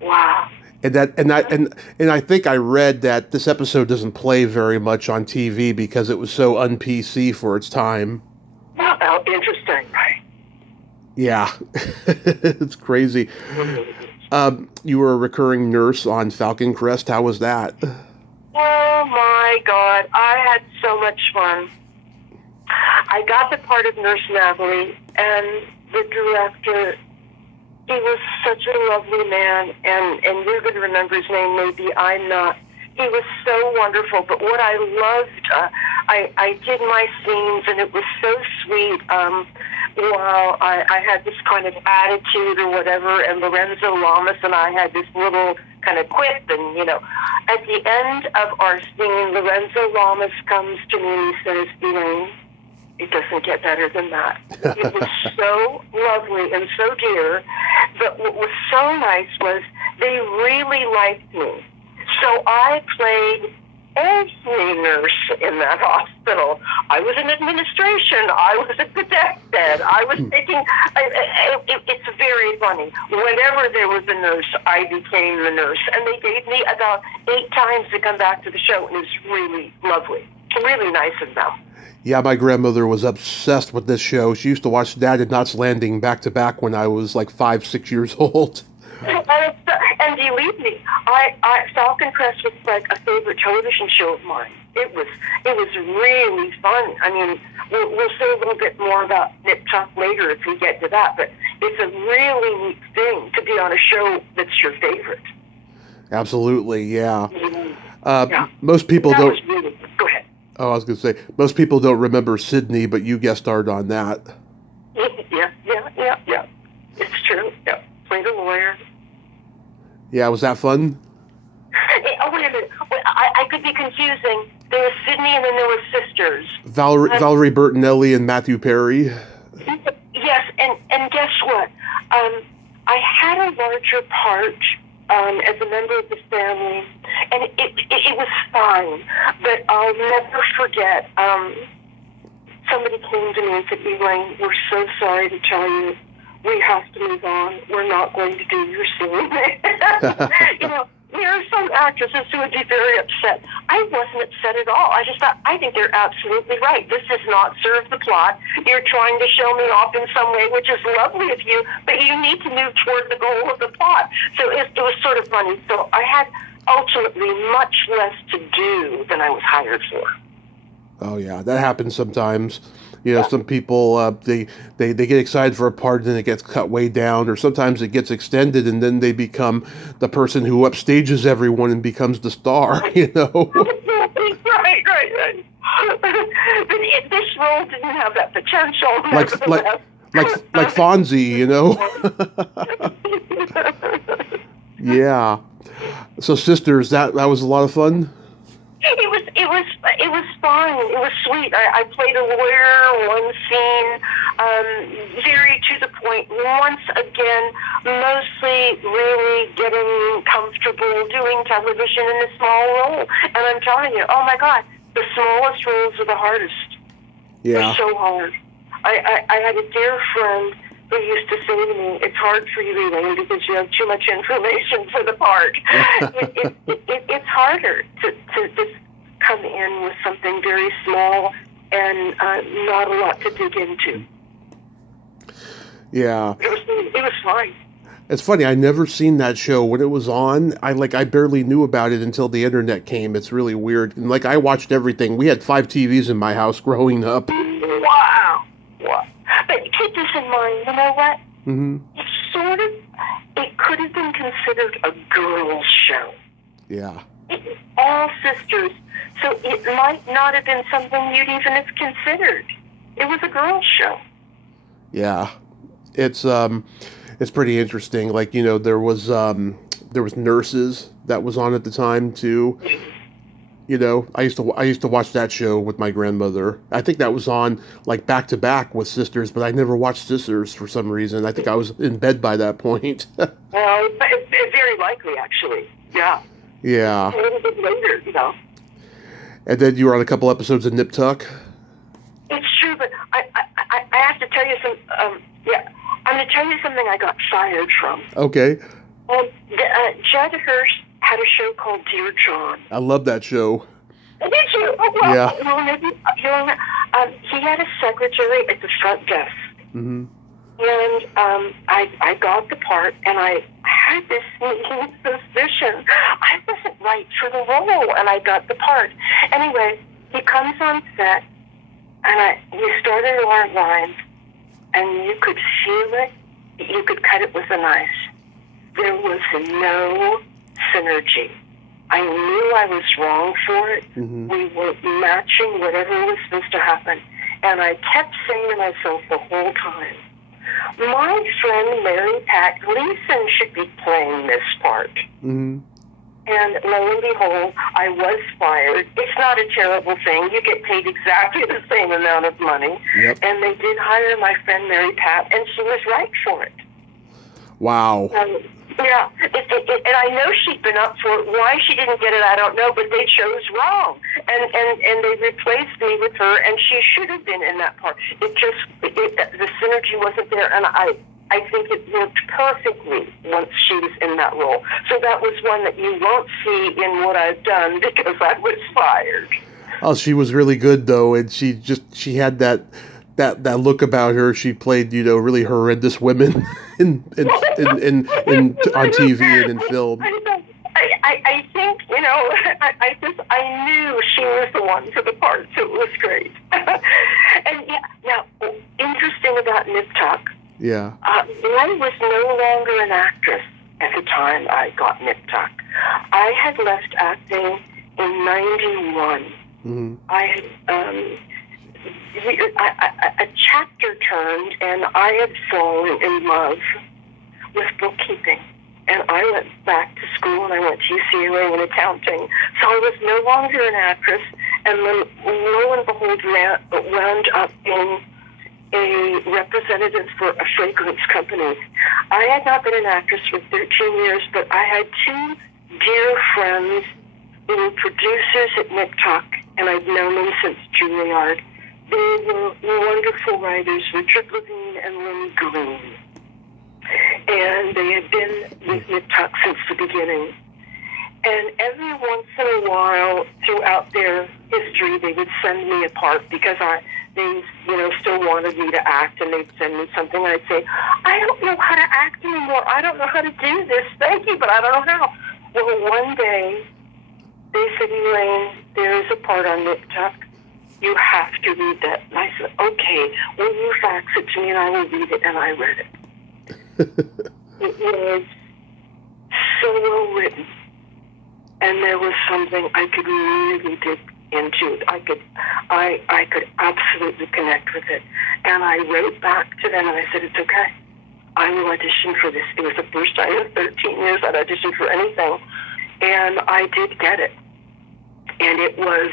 Wow. And I think I read that this episode doesn't play very much on TV because it was so un-PC for its time. Oh, interesting, right? Yeah, it's crazy. You were a recurring nurse on Falcon Crest. How was that? Oh my God, I had so much fun. I got the part of Nurse Natalie, and the director, he was such a lovely man, and you're going to remember his name, maybe I'm not. He was so wonderful, but what I loved, I did my scenes, and it was so sweet. While I had this kind of attitude or whatever, and Lorenzo Lamas and I had this little kind of quip, and, you know, at the end of our scene, Lorenzo Lamas comes to me and he says, Elaine, it doesn't get better than that. It was so lovely and so dear, but what was so nice was they really liked me. So I played every nurse in that hospital. I was in administration. I was at the death bed. I was taking, it's very funny. Whenever there was a nurse, I became the nurse. And they gave me about 8 times to come back to the show, and it was really lovely. Really nice of them. Yeah, my grandmother was obsessed with this show. She used to watch Dad and Knots Landing back to back when I was like 5, 6 years old. And believe me, Falcon Crest was like a favorite television show of mine. It was really fun. I mean, we'll say a little bit more about Nip Tuck later if we get to that, but it's a really neat thing to be on a show that's your favorite. Absolutely, yeah. Yeah. Most people that don't. Was really, go ahead. Oh, I was going to say, most people don't remember Sydney, but you guest starred on that. Yeah. It's true. Yeah. Played a lawyer. Yeah, was that fun? Oh, wait a minute. I could be confusing. There was Sydney and then there was sisters. Valerie Bertinelli and Matthew Perry. Yes, and guess what? I had a larger part as a member of the family, and it was fine. But I'll never forget, somebody came to me and said, Elaine, we're so sorry to tell you, we have to move on. We're not going to do your scene. You know, there are some actresses who would be very upset. I wasn't upset at all. I just thought, I think they're absolutely right. This does not serve the plot. You're trying to show me off in some way, which is lovely of you, but you need to move toward the goal of the plot. So it was sort of funny. So I had ultimately much less to do than I was hired for. Oh, yeah, that happens sometimes. You know, some people, they get excited for a part and then it gets cut way down, or sometimes it gets extended and then they become the person who upstages everyone and becomes the star, you know? Right. But this role didn't have that potential. Like Fonzie, you know? Yeah. So Sisters, that was a lot of fun? It was fun. It was sweet. I played a lawyer, one scene, very to the point. Once again, mostly really getting comfortable doing television in a small role. And I'm telling you, oh my God, the smallest roles are the hardest. Yeah. They're so hard. I had a dear friend who used to say to me, it's hard for you, Elaine, because you have too much information for the part. It's harder to just come in with something very small and not a lot to dig into. Yeah. It was fine. It's funny, I never seen that show. When it was on, I barely knew about it until the internet came. It's really weird. And I watched everything. We had 5 TVs in my house growing up. Wow. But keep this in mind, you know what? Mm-hmm. It could have been considered a girl's show. Yeah. All sisters. So it might not have been something you'd even have considered. It was a girl's show. Yeah. It's pretty interesting. Like, you know, there was Nurses that was on at the time too. You know, I used to watch that show with my grandmother. I think that was on like back to back with Sisters, but I never watched Sisters for some reason. I think I was in bed by that point. Well, very likely, actually. Yeah. Yeah. A little bit later, And then you were on a couple episodes of Nip Tuck. It's true, but I have to tell you I'm going to tell you something I got fired from. Okay. Judd Hirsch had a show called Dear John. I love that show. Did you? Well, Yeah. He had a secretary at the front desk. Mm-hmm. And I got the part, and I had this sneaking suspicion I wasn't right for the role, and I got the part. Anyway, he comes on set, and we started our lines, and you could feel it. You could cut it with a knife. There was no synergy. I knew I was wrong for it. Mm-hmm. We were matching whatever was supposed to happen. And I kept saying to myself the whole time, my friend Mary Pat Gleason should be playing this part. Mm-hmm. And lo and behold, I was fired. It's not a terrible thing. You get paid exactly the same amount of money. Yep. And they did hire my friend Mary Pat, and she was right for it. Wow. Yeah, and I know she'd been up for it. Why she didn't get it, I don't know, but they chose wrong. And they replaced me with her, and she should have been in that part. The synergy wasn't there, and I think it worked perfectly once she was in that role. So that was one that you won't see in what I've done because I was fired. Oh, she was really good though, and she had that look about her. She played, really horrendous women in on TV and in film. I think, I knew she was the one for the part, so it was great. And yeah, now, interesting about Nip Tuck. Yeah. I was no longer an actress at the time I got Nip Tuck. I had left acting in 91. Mm-hmm. I had, a chapter turned, and I had fallen in love with bookkeeping. And I went back to school, and I went to UCLA in accounting. So I was no longer an actress, and then lo and behold, wound up in a representative for a fragrance company. I had not been an actress for 13 years, but I had two dear friends who were producers at Nip Tuck, and I've known them since Juilliard. They were wonderful writers, Richard Levine and Lynn Green. And they had been with Nip Tuck since the beginning. And every once in a while, throughout their history, they would send me a part because they still wanted me to act, and they'd send me something, and I'd say, I don't know how to act anymore. I don't know how to do this. Thank you, but I don't know how. Well, one day, they said, Elaine, there is a part on Nip Tuck. You have to read that. And I said, okay, will you fax it to me and I will read it? And I read it. It was so well written. And there was something I could really dig into. I could absolutely connect with it. And I wrote back to them and I said, it's okay. I will audition for this. It was the first time in 13 years I'd auditioned for anything. And I did get it. And it was,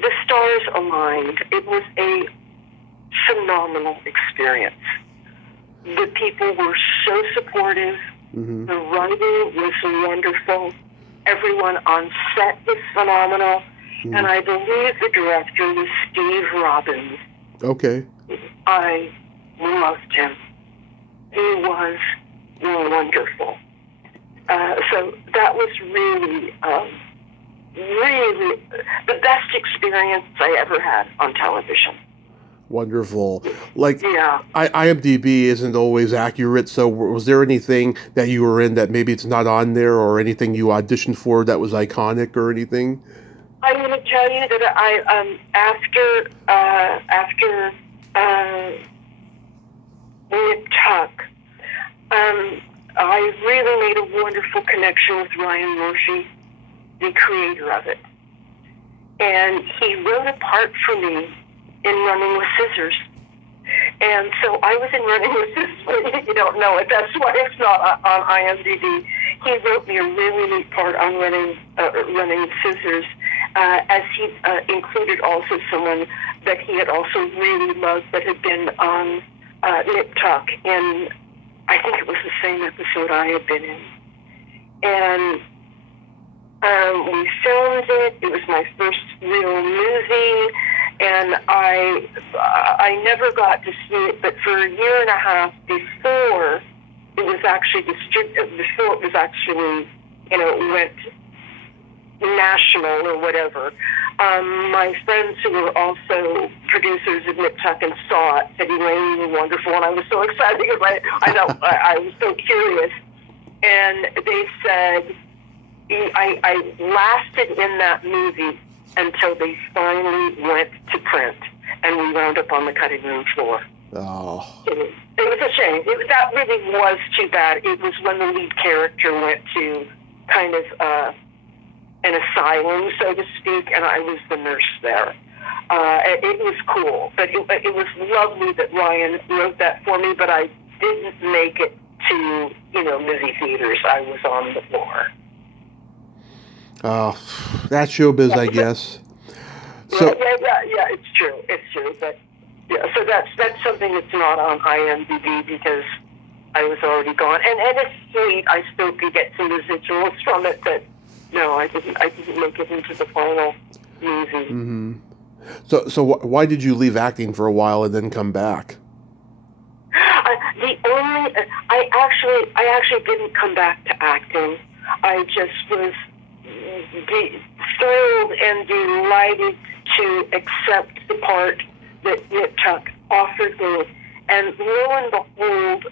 the stars aligned. It was a phenomenal experience. The people were so supportive. Mm-hmm. The writing was wonderful. Everyone on set was phenomenal. Mm-hmm. And I believe the director was Steve Robbins. Okay. I loved him. He was wonderful. So that was really, really the best experience I ever had on television. Wonderful. Like, yeah. IMDb isn't always accurate, so was there anything that you were in that maybe it's not on there, or anything you auditioned for that was iconic or anything? I'm going to tell you that I, after Nip Tuck, I really made a wonderful connection with Ryan Murphy, the creator of it. And he wrote a part for me in Running with Scissors. And so I was in Running with Scissors. You don't know it. That's why it's not on IMDb. He wrote me a really neat part on Running with Scissors, as he included also someone that he had also really loved that had been on Nip Tuck in, I think it was the same episode I had been in. And We filmed it. It was my first real movie, and I never got to see it. But for a year and a half before it was actually before it was actually, went national or whatever. My friends who were also producers of Nip Tuck and saw it said, Elaine, you were wonderful, and I was so excited because I was so curious. And they said, I lasted in that movie until they finally went to print, and we wound up on the cutting room floor. Oh. It was a shame. That really was too bad. It was when the lead character went to kind of an asylum, so to speak, and I was the nurse there. It was cool, but it was lovely that Ryan wrote that for me, but I didn't make it to, movie theaters. I was on the floor. Oh, that's showbiz, I guess. So, yeah, it's true, but yeah, so that's something that's not on IMDb because I was already gone, and it's sweet. I still could get some residuals from it, but no, I didn't make it into the final movie. Mm-hmm. So why did you leave acting for a while and then come back? I actually didn't come back to acting. I just was thrilled and delighted to accept the part that Nip Tuck offered me, and lo and behold,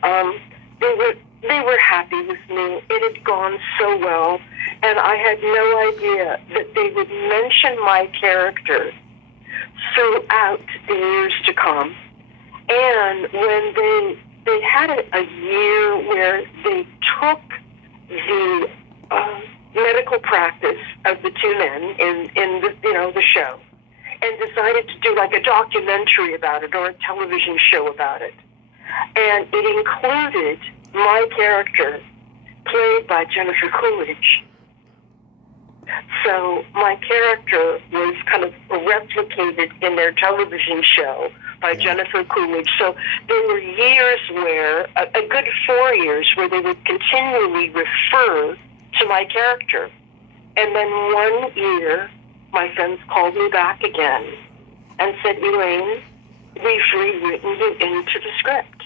they were happy with me. It had gone so well, and I had no idea that they would mention my character throughout the years to come. And when they had a year where they took the medical practice of the two men in the show, and decided to do like a documentary about it or a television show about it, and it included my character, played by Jennifer Coolidge. So my character was kind of replicated in their television show by Jennifer Coolidge. So there were years where, a good 4 years, where they would continually refer to my character. And then one year, my friends called me back again and said, Elaine, we've rewritten you into the script.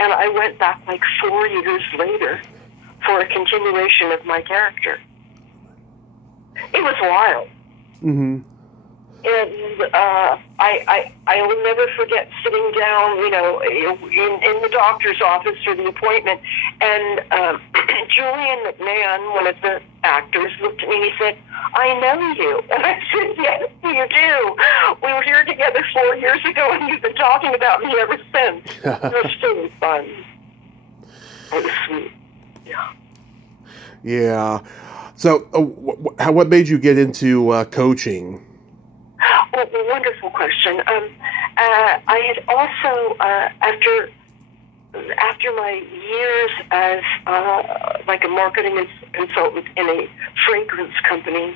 And I went back like 4 years later for a continuation of my character. It was wild. Mm-hmm. And I will never forget sitting down, in the doctor's office for the appointment, and Julian McMahon, one of the actors, looked at me and he said, I know you. And I said, yes, you do. We were here together 4 years ago, and you've been talking about me ever since. It was really fun. It was sweet. Yeah. Yeah. So, what made you get into coaching? Well, wonderful question. I had also, after my years as like a marketing consultant in a fragrance company,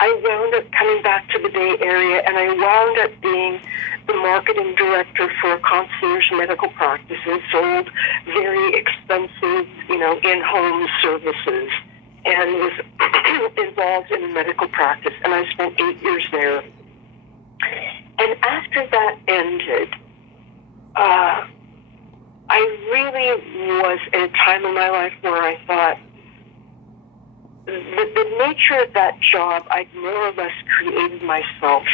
I wound up coming back to the Bay Area, and I wound up being the marketing director for a concierge medical practice and sold very expensive, in-home services, and was involved in medical practice. And I spent 8 years there. And after that ended, I really was at a time in my life where I thought, the nature of that job I'd more or less created myself,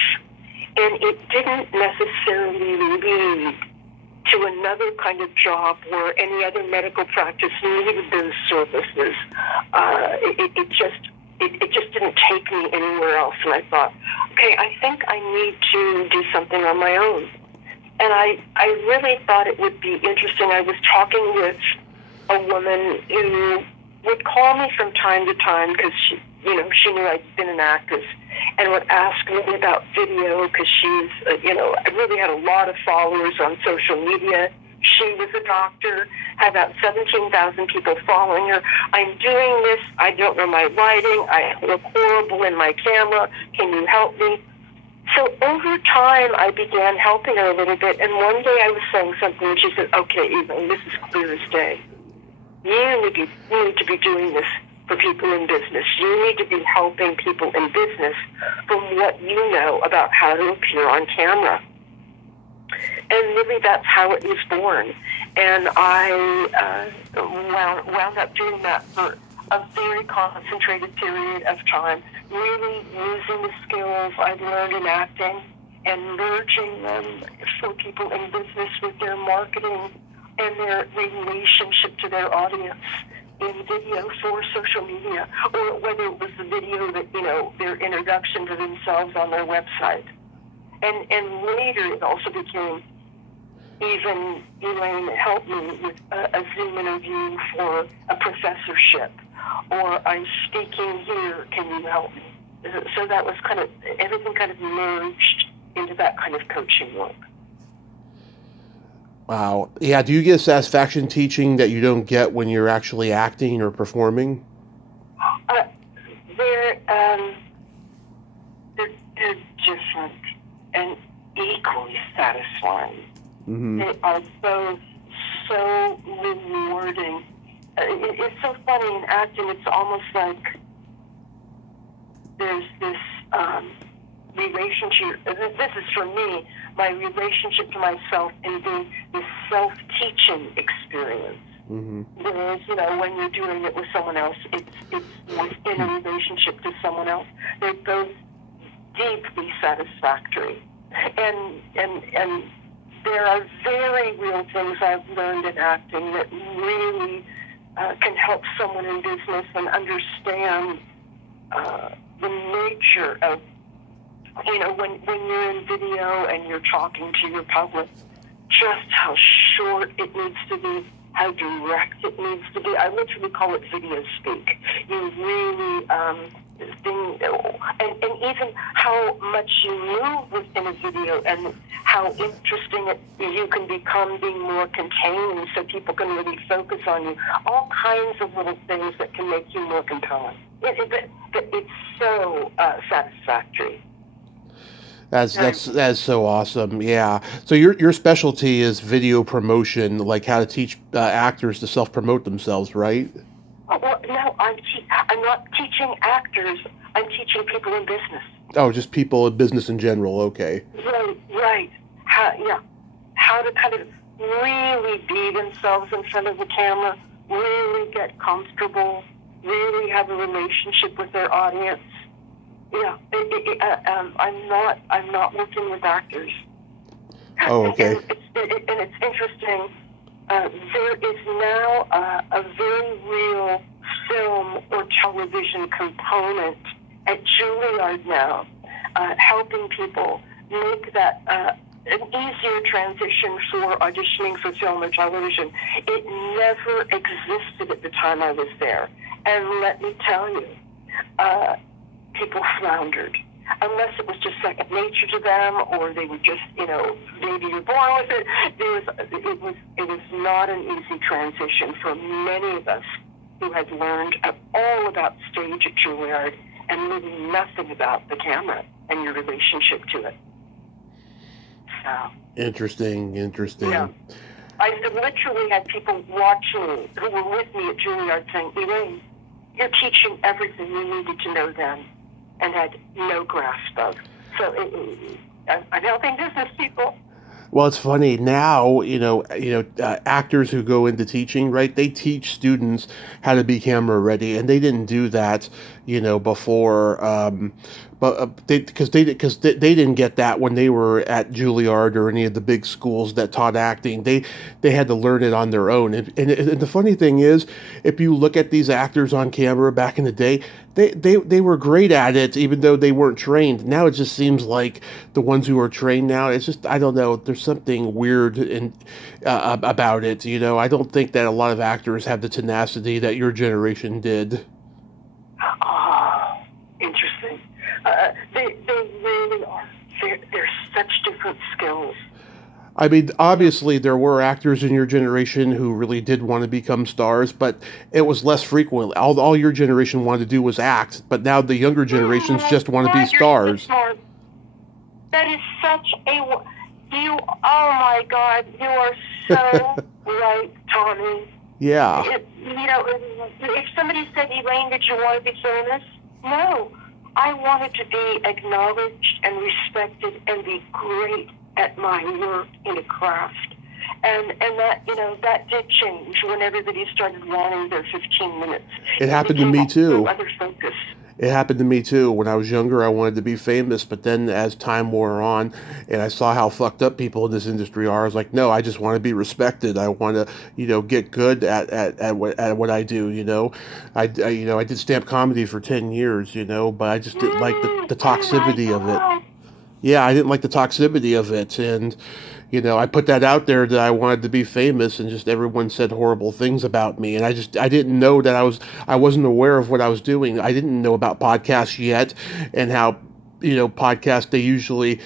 and it didn't necessarily lead to another kind of job where any other medical practice needed those services. It just didn't take me anywhere else, and I thought, okay, I think I need to do something on my own. And I really thought it would be interesting. I was talking with a woman who would call me from time to time because she knew I'd been an actress, and would ask me about video because she's, I really had a lot of followers on social media. She was a doctor, had about 17,000 people following her. I'm doing this. I don't know my lighting. I look horrible in my camera. Can you help me? So over time, I began helping her a little bit, and one day I was saying something, and she said, okay, Elaine, this is clear as day. You need to be doing this for people in business. You need to be helping people in business from what you know about how to appear on camera. And really, that's how it was born. And I wound up doing that for a very concentrated period of time, really using the skills I'd learned in acting and merging them for people in business with their marketing and their relationship to their audience in video for social media, or whether it was the video that, their introduction to themselves on their website. And later it also became, even Elaine helped me with a Zoom interview for a professorship, or I'm speaking here, can you help me? So that was everything kind of merged into that kind of coaching work. Wow. Yeah, do you get satisfaction teaching that you don't get when you're actually acting or performing? They're different and equally satisfying. Mm-hmm. They are both so rewarding. It's so funny in acting, it's almost like there's this relationship. This is for me, my relationship to myself and being this self-teaching experience. Mm-hmm. Whereas, when you're doing it with someone else, it's within a relationship to someone else. They're both deeply satisfactory. And there are very real things I've learned in acting that really can help someone in business and understand the nature of, when you're in video and you're talking to your public, just how short it needs to be, how direct it needs to be. I literally call it video speak. You really, and even how much you move within a video and how interesting you can become being more contained so people can really focus on you. All kinds of little things that can make you more compelling. It's so satisfactory. That's so awesome. Yeah. So your specialty is video promotion, like how to teach actors to self-promote themselves, right? Well, no, I'm not teaching actors. I'm teaching people in business. Oh, just people in business in general. Okay. Right. How to kind of really be themselves in front of the camera, really get comfortable, really have a relationship with their audience. Yeah, I'm not working with actors. Oh, okay. And it's interesting. There is now a very real film or television component at Juilliard now, helping people make that an easier transition for auditioning for film or television. It never existed at the time I was there. And let me tell you, people floundered. Unless it was just second nature to them, or they were just, maybe you're born with it. It was not an easy transition for many of us who had learned all about stage at Juilliard and really nothing about the camera and your relationship to it. So Interesting. yeah, I literally had people watching who were with me at Juilliard saying, "Elaine, you're teaching everything you needed to know then," and had no grasp of. So I'm helping business people. Well, it's funny now. Actors who go into teaching, right? They teach students how to be camera ready, and they didn't do that, before. But because they didn't get that when they were at Juilliard or any of the big schools that taught acting. They had to learn it on their own. And the funny thing is, if you look at these actors on camera back in the day, they were great at it, even though they weren't trained. Now it just seems like the ones who are trained now, it's just, I don't know, there's something weird about it. I don't think that a lot of actors have the tenacity that your generation did. Oh, interesting. They really are. They're such different skills. I mean, obviously, there were actors in your generation who really did want to become stars, but it was less frequent. All your generation wanted to do was act, but now the younger generations just want to be stars. That is such oh my God, you are so right, Tommy. Yeah. If somebody said, Elaine, did you want to be famous? No. I wanted to be acknowledged and respected and be great at my work in a craft. And that, that did change when everybody started wanting their 15 minutes. It happened to me too. Other focus. It happened to me too. When I was younger, I wanted to be famous, but then as time wore on and I saw how fucked up people in this industry are, I was like, no, I just want to be respected. I want to, get good at what I do, I did stand-up comedy for 10 years, but I just didn't like the toxicity of it. Yeah, I didn't like the toxicity of it. And, I put that out there that I wanted to be famous, and just everyone said horrible things about me. And I didn't know that I wasn't aware of what I was doing. I didn't know about podcasts yet, and how, podcasts, they usually,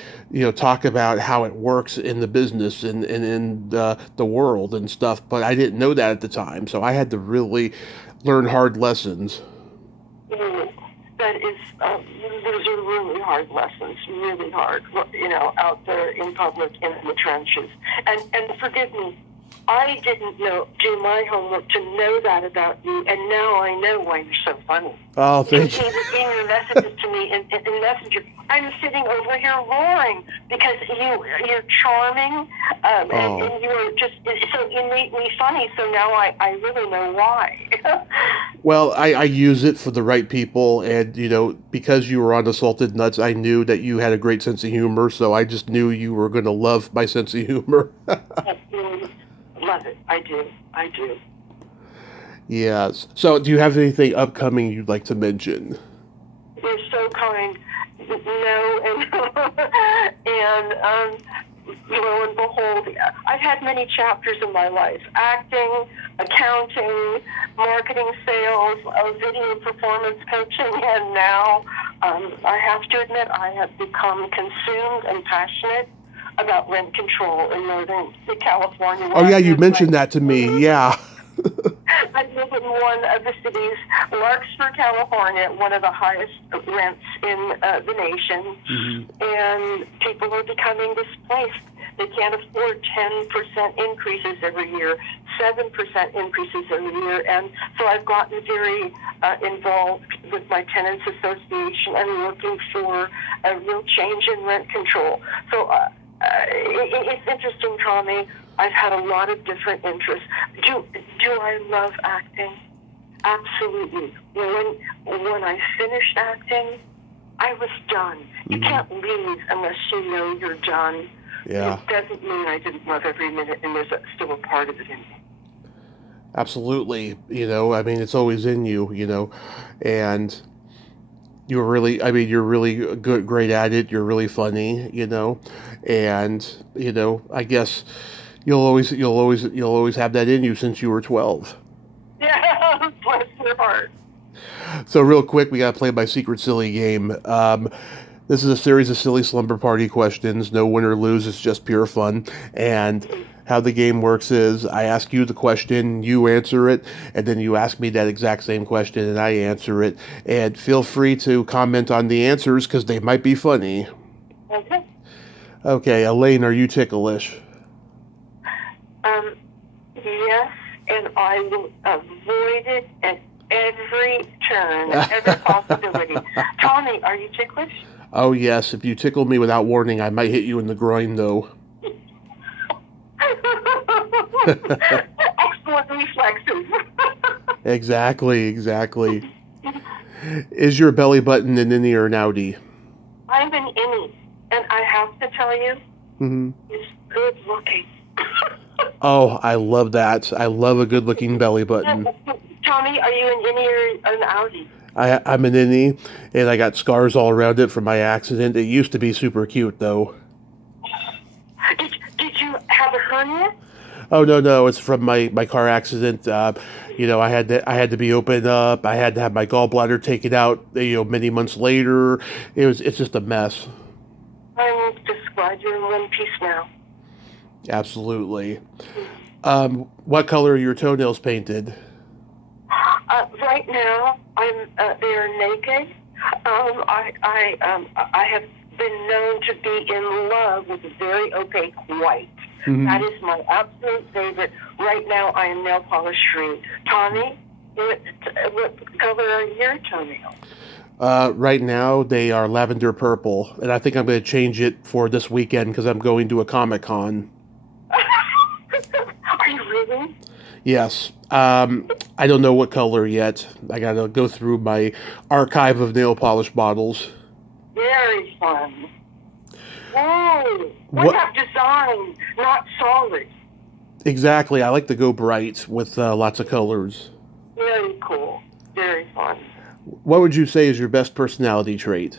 talk about how it works in the business and in the world and stuff. But I didn't know that at the time. So I had to really learn hard lessons. That is, those are really hard lessons, really hard, out there in public, in the trenches. And forgive me, I didn't do my homework to know that about you, and now I know why you're so funny. Oh, thank you. In your messages to me in Messenger, I'm sitting over here roaring because you're charming, and you're just so innately funny. So now I really know why. Well, I use it for the right people, and because you were on Assaulted Nuts, I knew that you had a great sense of humor, so I just knew you were going to love my sense of humor. Love it. I do. Yes. So, do you have anything upcoming you'd like to mention? You're so kind. No, and lo and behold, I've had many chapters in my life: acting, accounting, marketing, sales, video performance coaching, and now I have to admit I have become consumed and passionate about rent control in Northern California. Oh yeah, you mentioned that to me. Yeah. I live in one of the cities, Larkspur, California, one of the highest rents in the nation, and people are becoming displaced. They can't afford 10% increases every year, 7% increases every year, and so I've gotten very involved with my tenants association and looking for a real change in rent control. So it's interesting, Tommy. I've had a lot of different interests. Do I love acting? Absolutely. When I finished acting, I was done. You can't leave unless you know you're done. Yeah. It doesn't mean I didn't love every minute, and there's still a part of it in me. Absolutely. I mean, it's always in you, and you're really good, great at it. You're really funny, and, I guess you'll always have that in you since you were 12. Yeah, bless your heart. So real quick, we got to play my secret silly game. This is a series of silly slumber party questions. No win or lose. It's just pure fun. And how the game works is I ask you the question, you answer it, and then you ask me that exact same question and I answer it. And feel free to comment on the answers because they might be funny. Okay. Okay, Elaine, are you ticklish? Yes, and I will avoid it at every turn, every possibility. Tommy, are you ticklish? Oh, yes. If you tickle me without warning, I might hit you in the groin, though. Excellent reflexes. Exactly. Is your belly button an innie or an outie? I'm an innie, and I have to tell you, it's good looking. Oh, I love that. I love a good-looking belly button. Tommy, are you an innie or an outie? I'm an innie, and I got scars all around it from my accident. It used to be super cute, though. Did you have a hernia? Oh no, it's from my car accident. I had to be opened up. I had to have my gallbladder taken out. Many months later, it's just a mess. I'm just glad you're in one piece now. Absolutely. What color are your toenails painted? Right now, they are naked. I have been known to be in love with very opaque white. Mhm. That is my absolute favorite. Right now, I am nail polish free. Tommy, what color are your toenails? Right now, they are lavender purple, and I think I'm going to change it for this weekend because I'm going to a Comic-Con. Are you really? Yes. I don't know what color yet. I got to go through my archive of nail polish bottles. Very fun. Oh, we What have design, not solid. exactly? I like to go bright with lots of colors. Very cool. Very fun. What would you say is your best personality trait?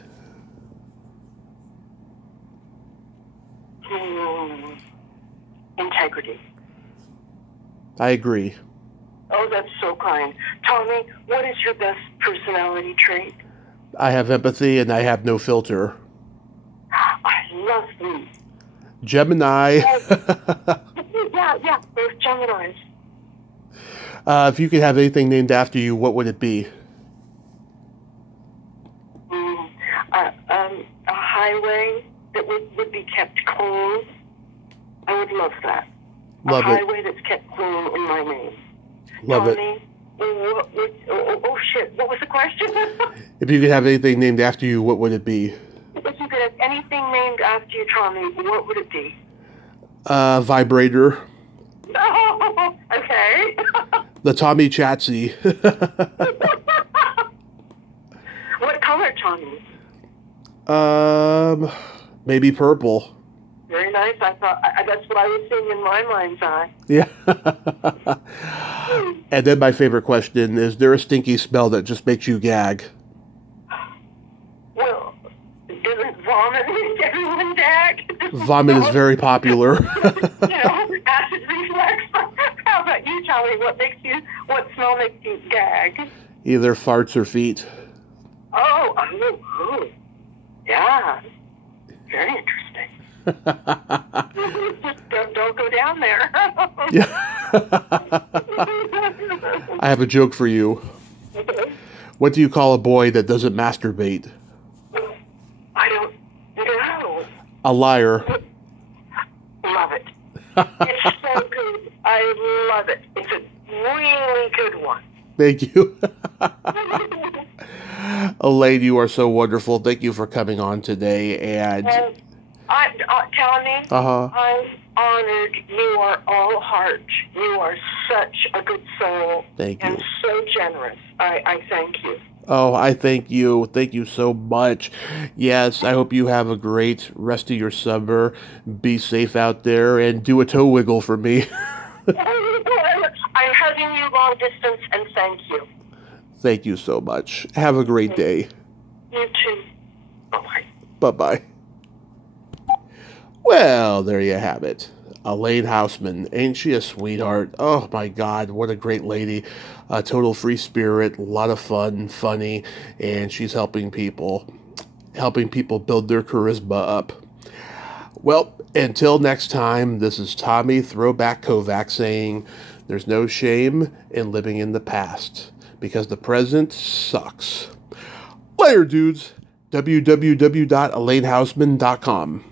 Integrity. I agree. Oh, that's so kind. Tommy, what is your best personality trait? I have empathy and I have no filter. I love you. Gemini. Yeah, both Geminis. If you could have anything named after you, what would it be? A highway that would be kept clean. I would love that. Love a it. highway that's kept clean in my name. Love it. Tommy, oh shit, what was the question? If you could have anything named after you, what would it be? If you could have anything named after you, Tommy, what would it be? Vibrator. Oh, okay. The Tommy Chatsy. What color, Tommy? Maybe purple. Very nice. I thought that's what I was seeing in my mind's eye. Yeah. And then my favorite question, is there a stinky smell that just makes you gag? Well, isn't vomit make everyone gag? Vomit is very popular. Acid reflux. How about you, Tommy? What smell makes you gag? Either farts or feet. Oh. Yeah. Very interesting. Just don't go down there. Yeah. I have a joke for you. Okay. What do you call a boy that doesn't masturbate? I don't know. A liar. Love it. It's so good. I love it. It's a really good one. Thank you. Elaine, you are so wonderful. Thank you for coming on today. And Tommy, uh-huh. I'm honored. You are all heart. You are such a good soul. Thank you. And so generous. I thank you. Oh, I thank you. Thank you so much. Yes, I hope you have a great rest of your summer. Be safe out there and do a toe wiggle for me. I'm hugging you long distance and thank you. Thank you so much. Have a great day. You too. Bye-bye. Bye-bye. Well, there you have it. Elaine Hausman. Ain't she a sweetheart? Oh, my God. What a great lady. A total free spirit. A lot of fun, funny. And she's helping people build their charisma up. Well, until next time, this is Tommy Throwback Kovac saying there's no shame in living in the past because the present sucks. Later, dudes. www.elainehausman.com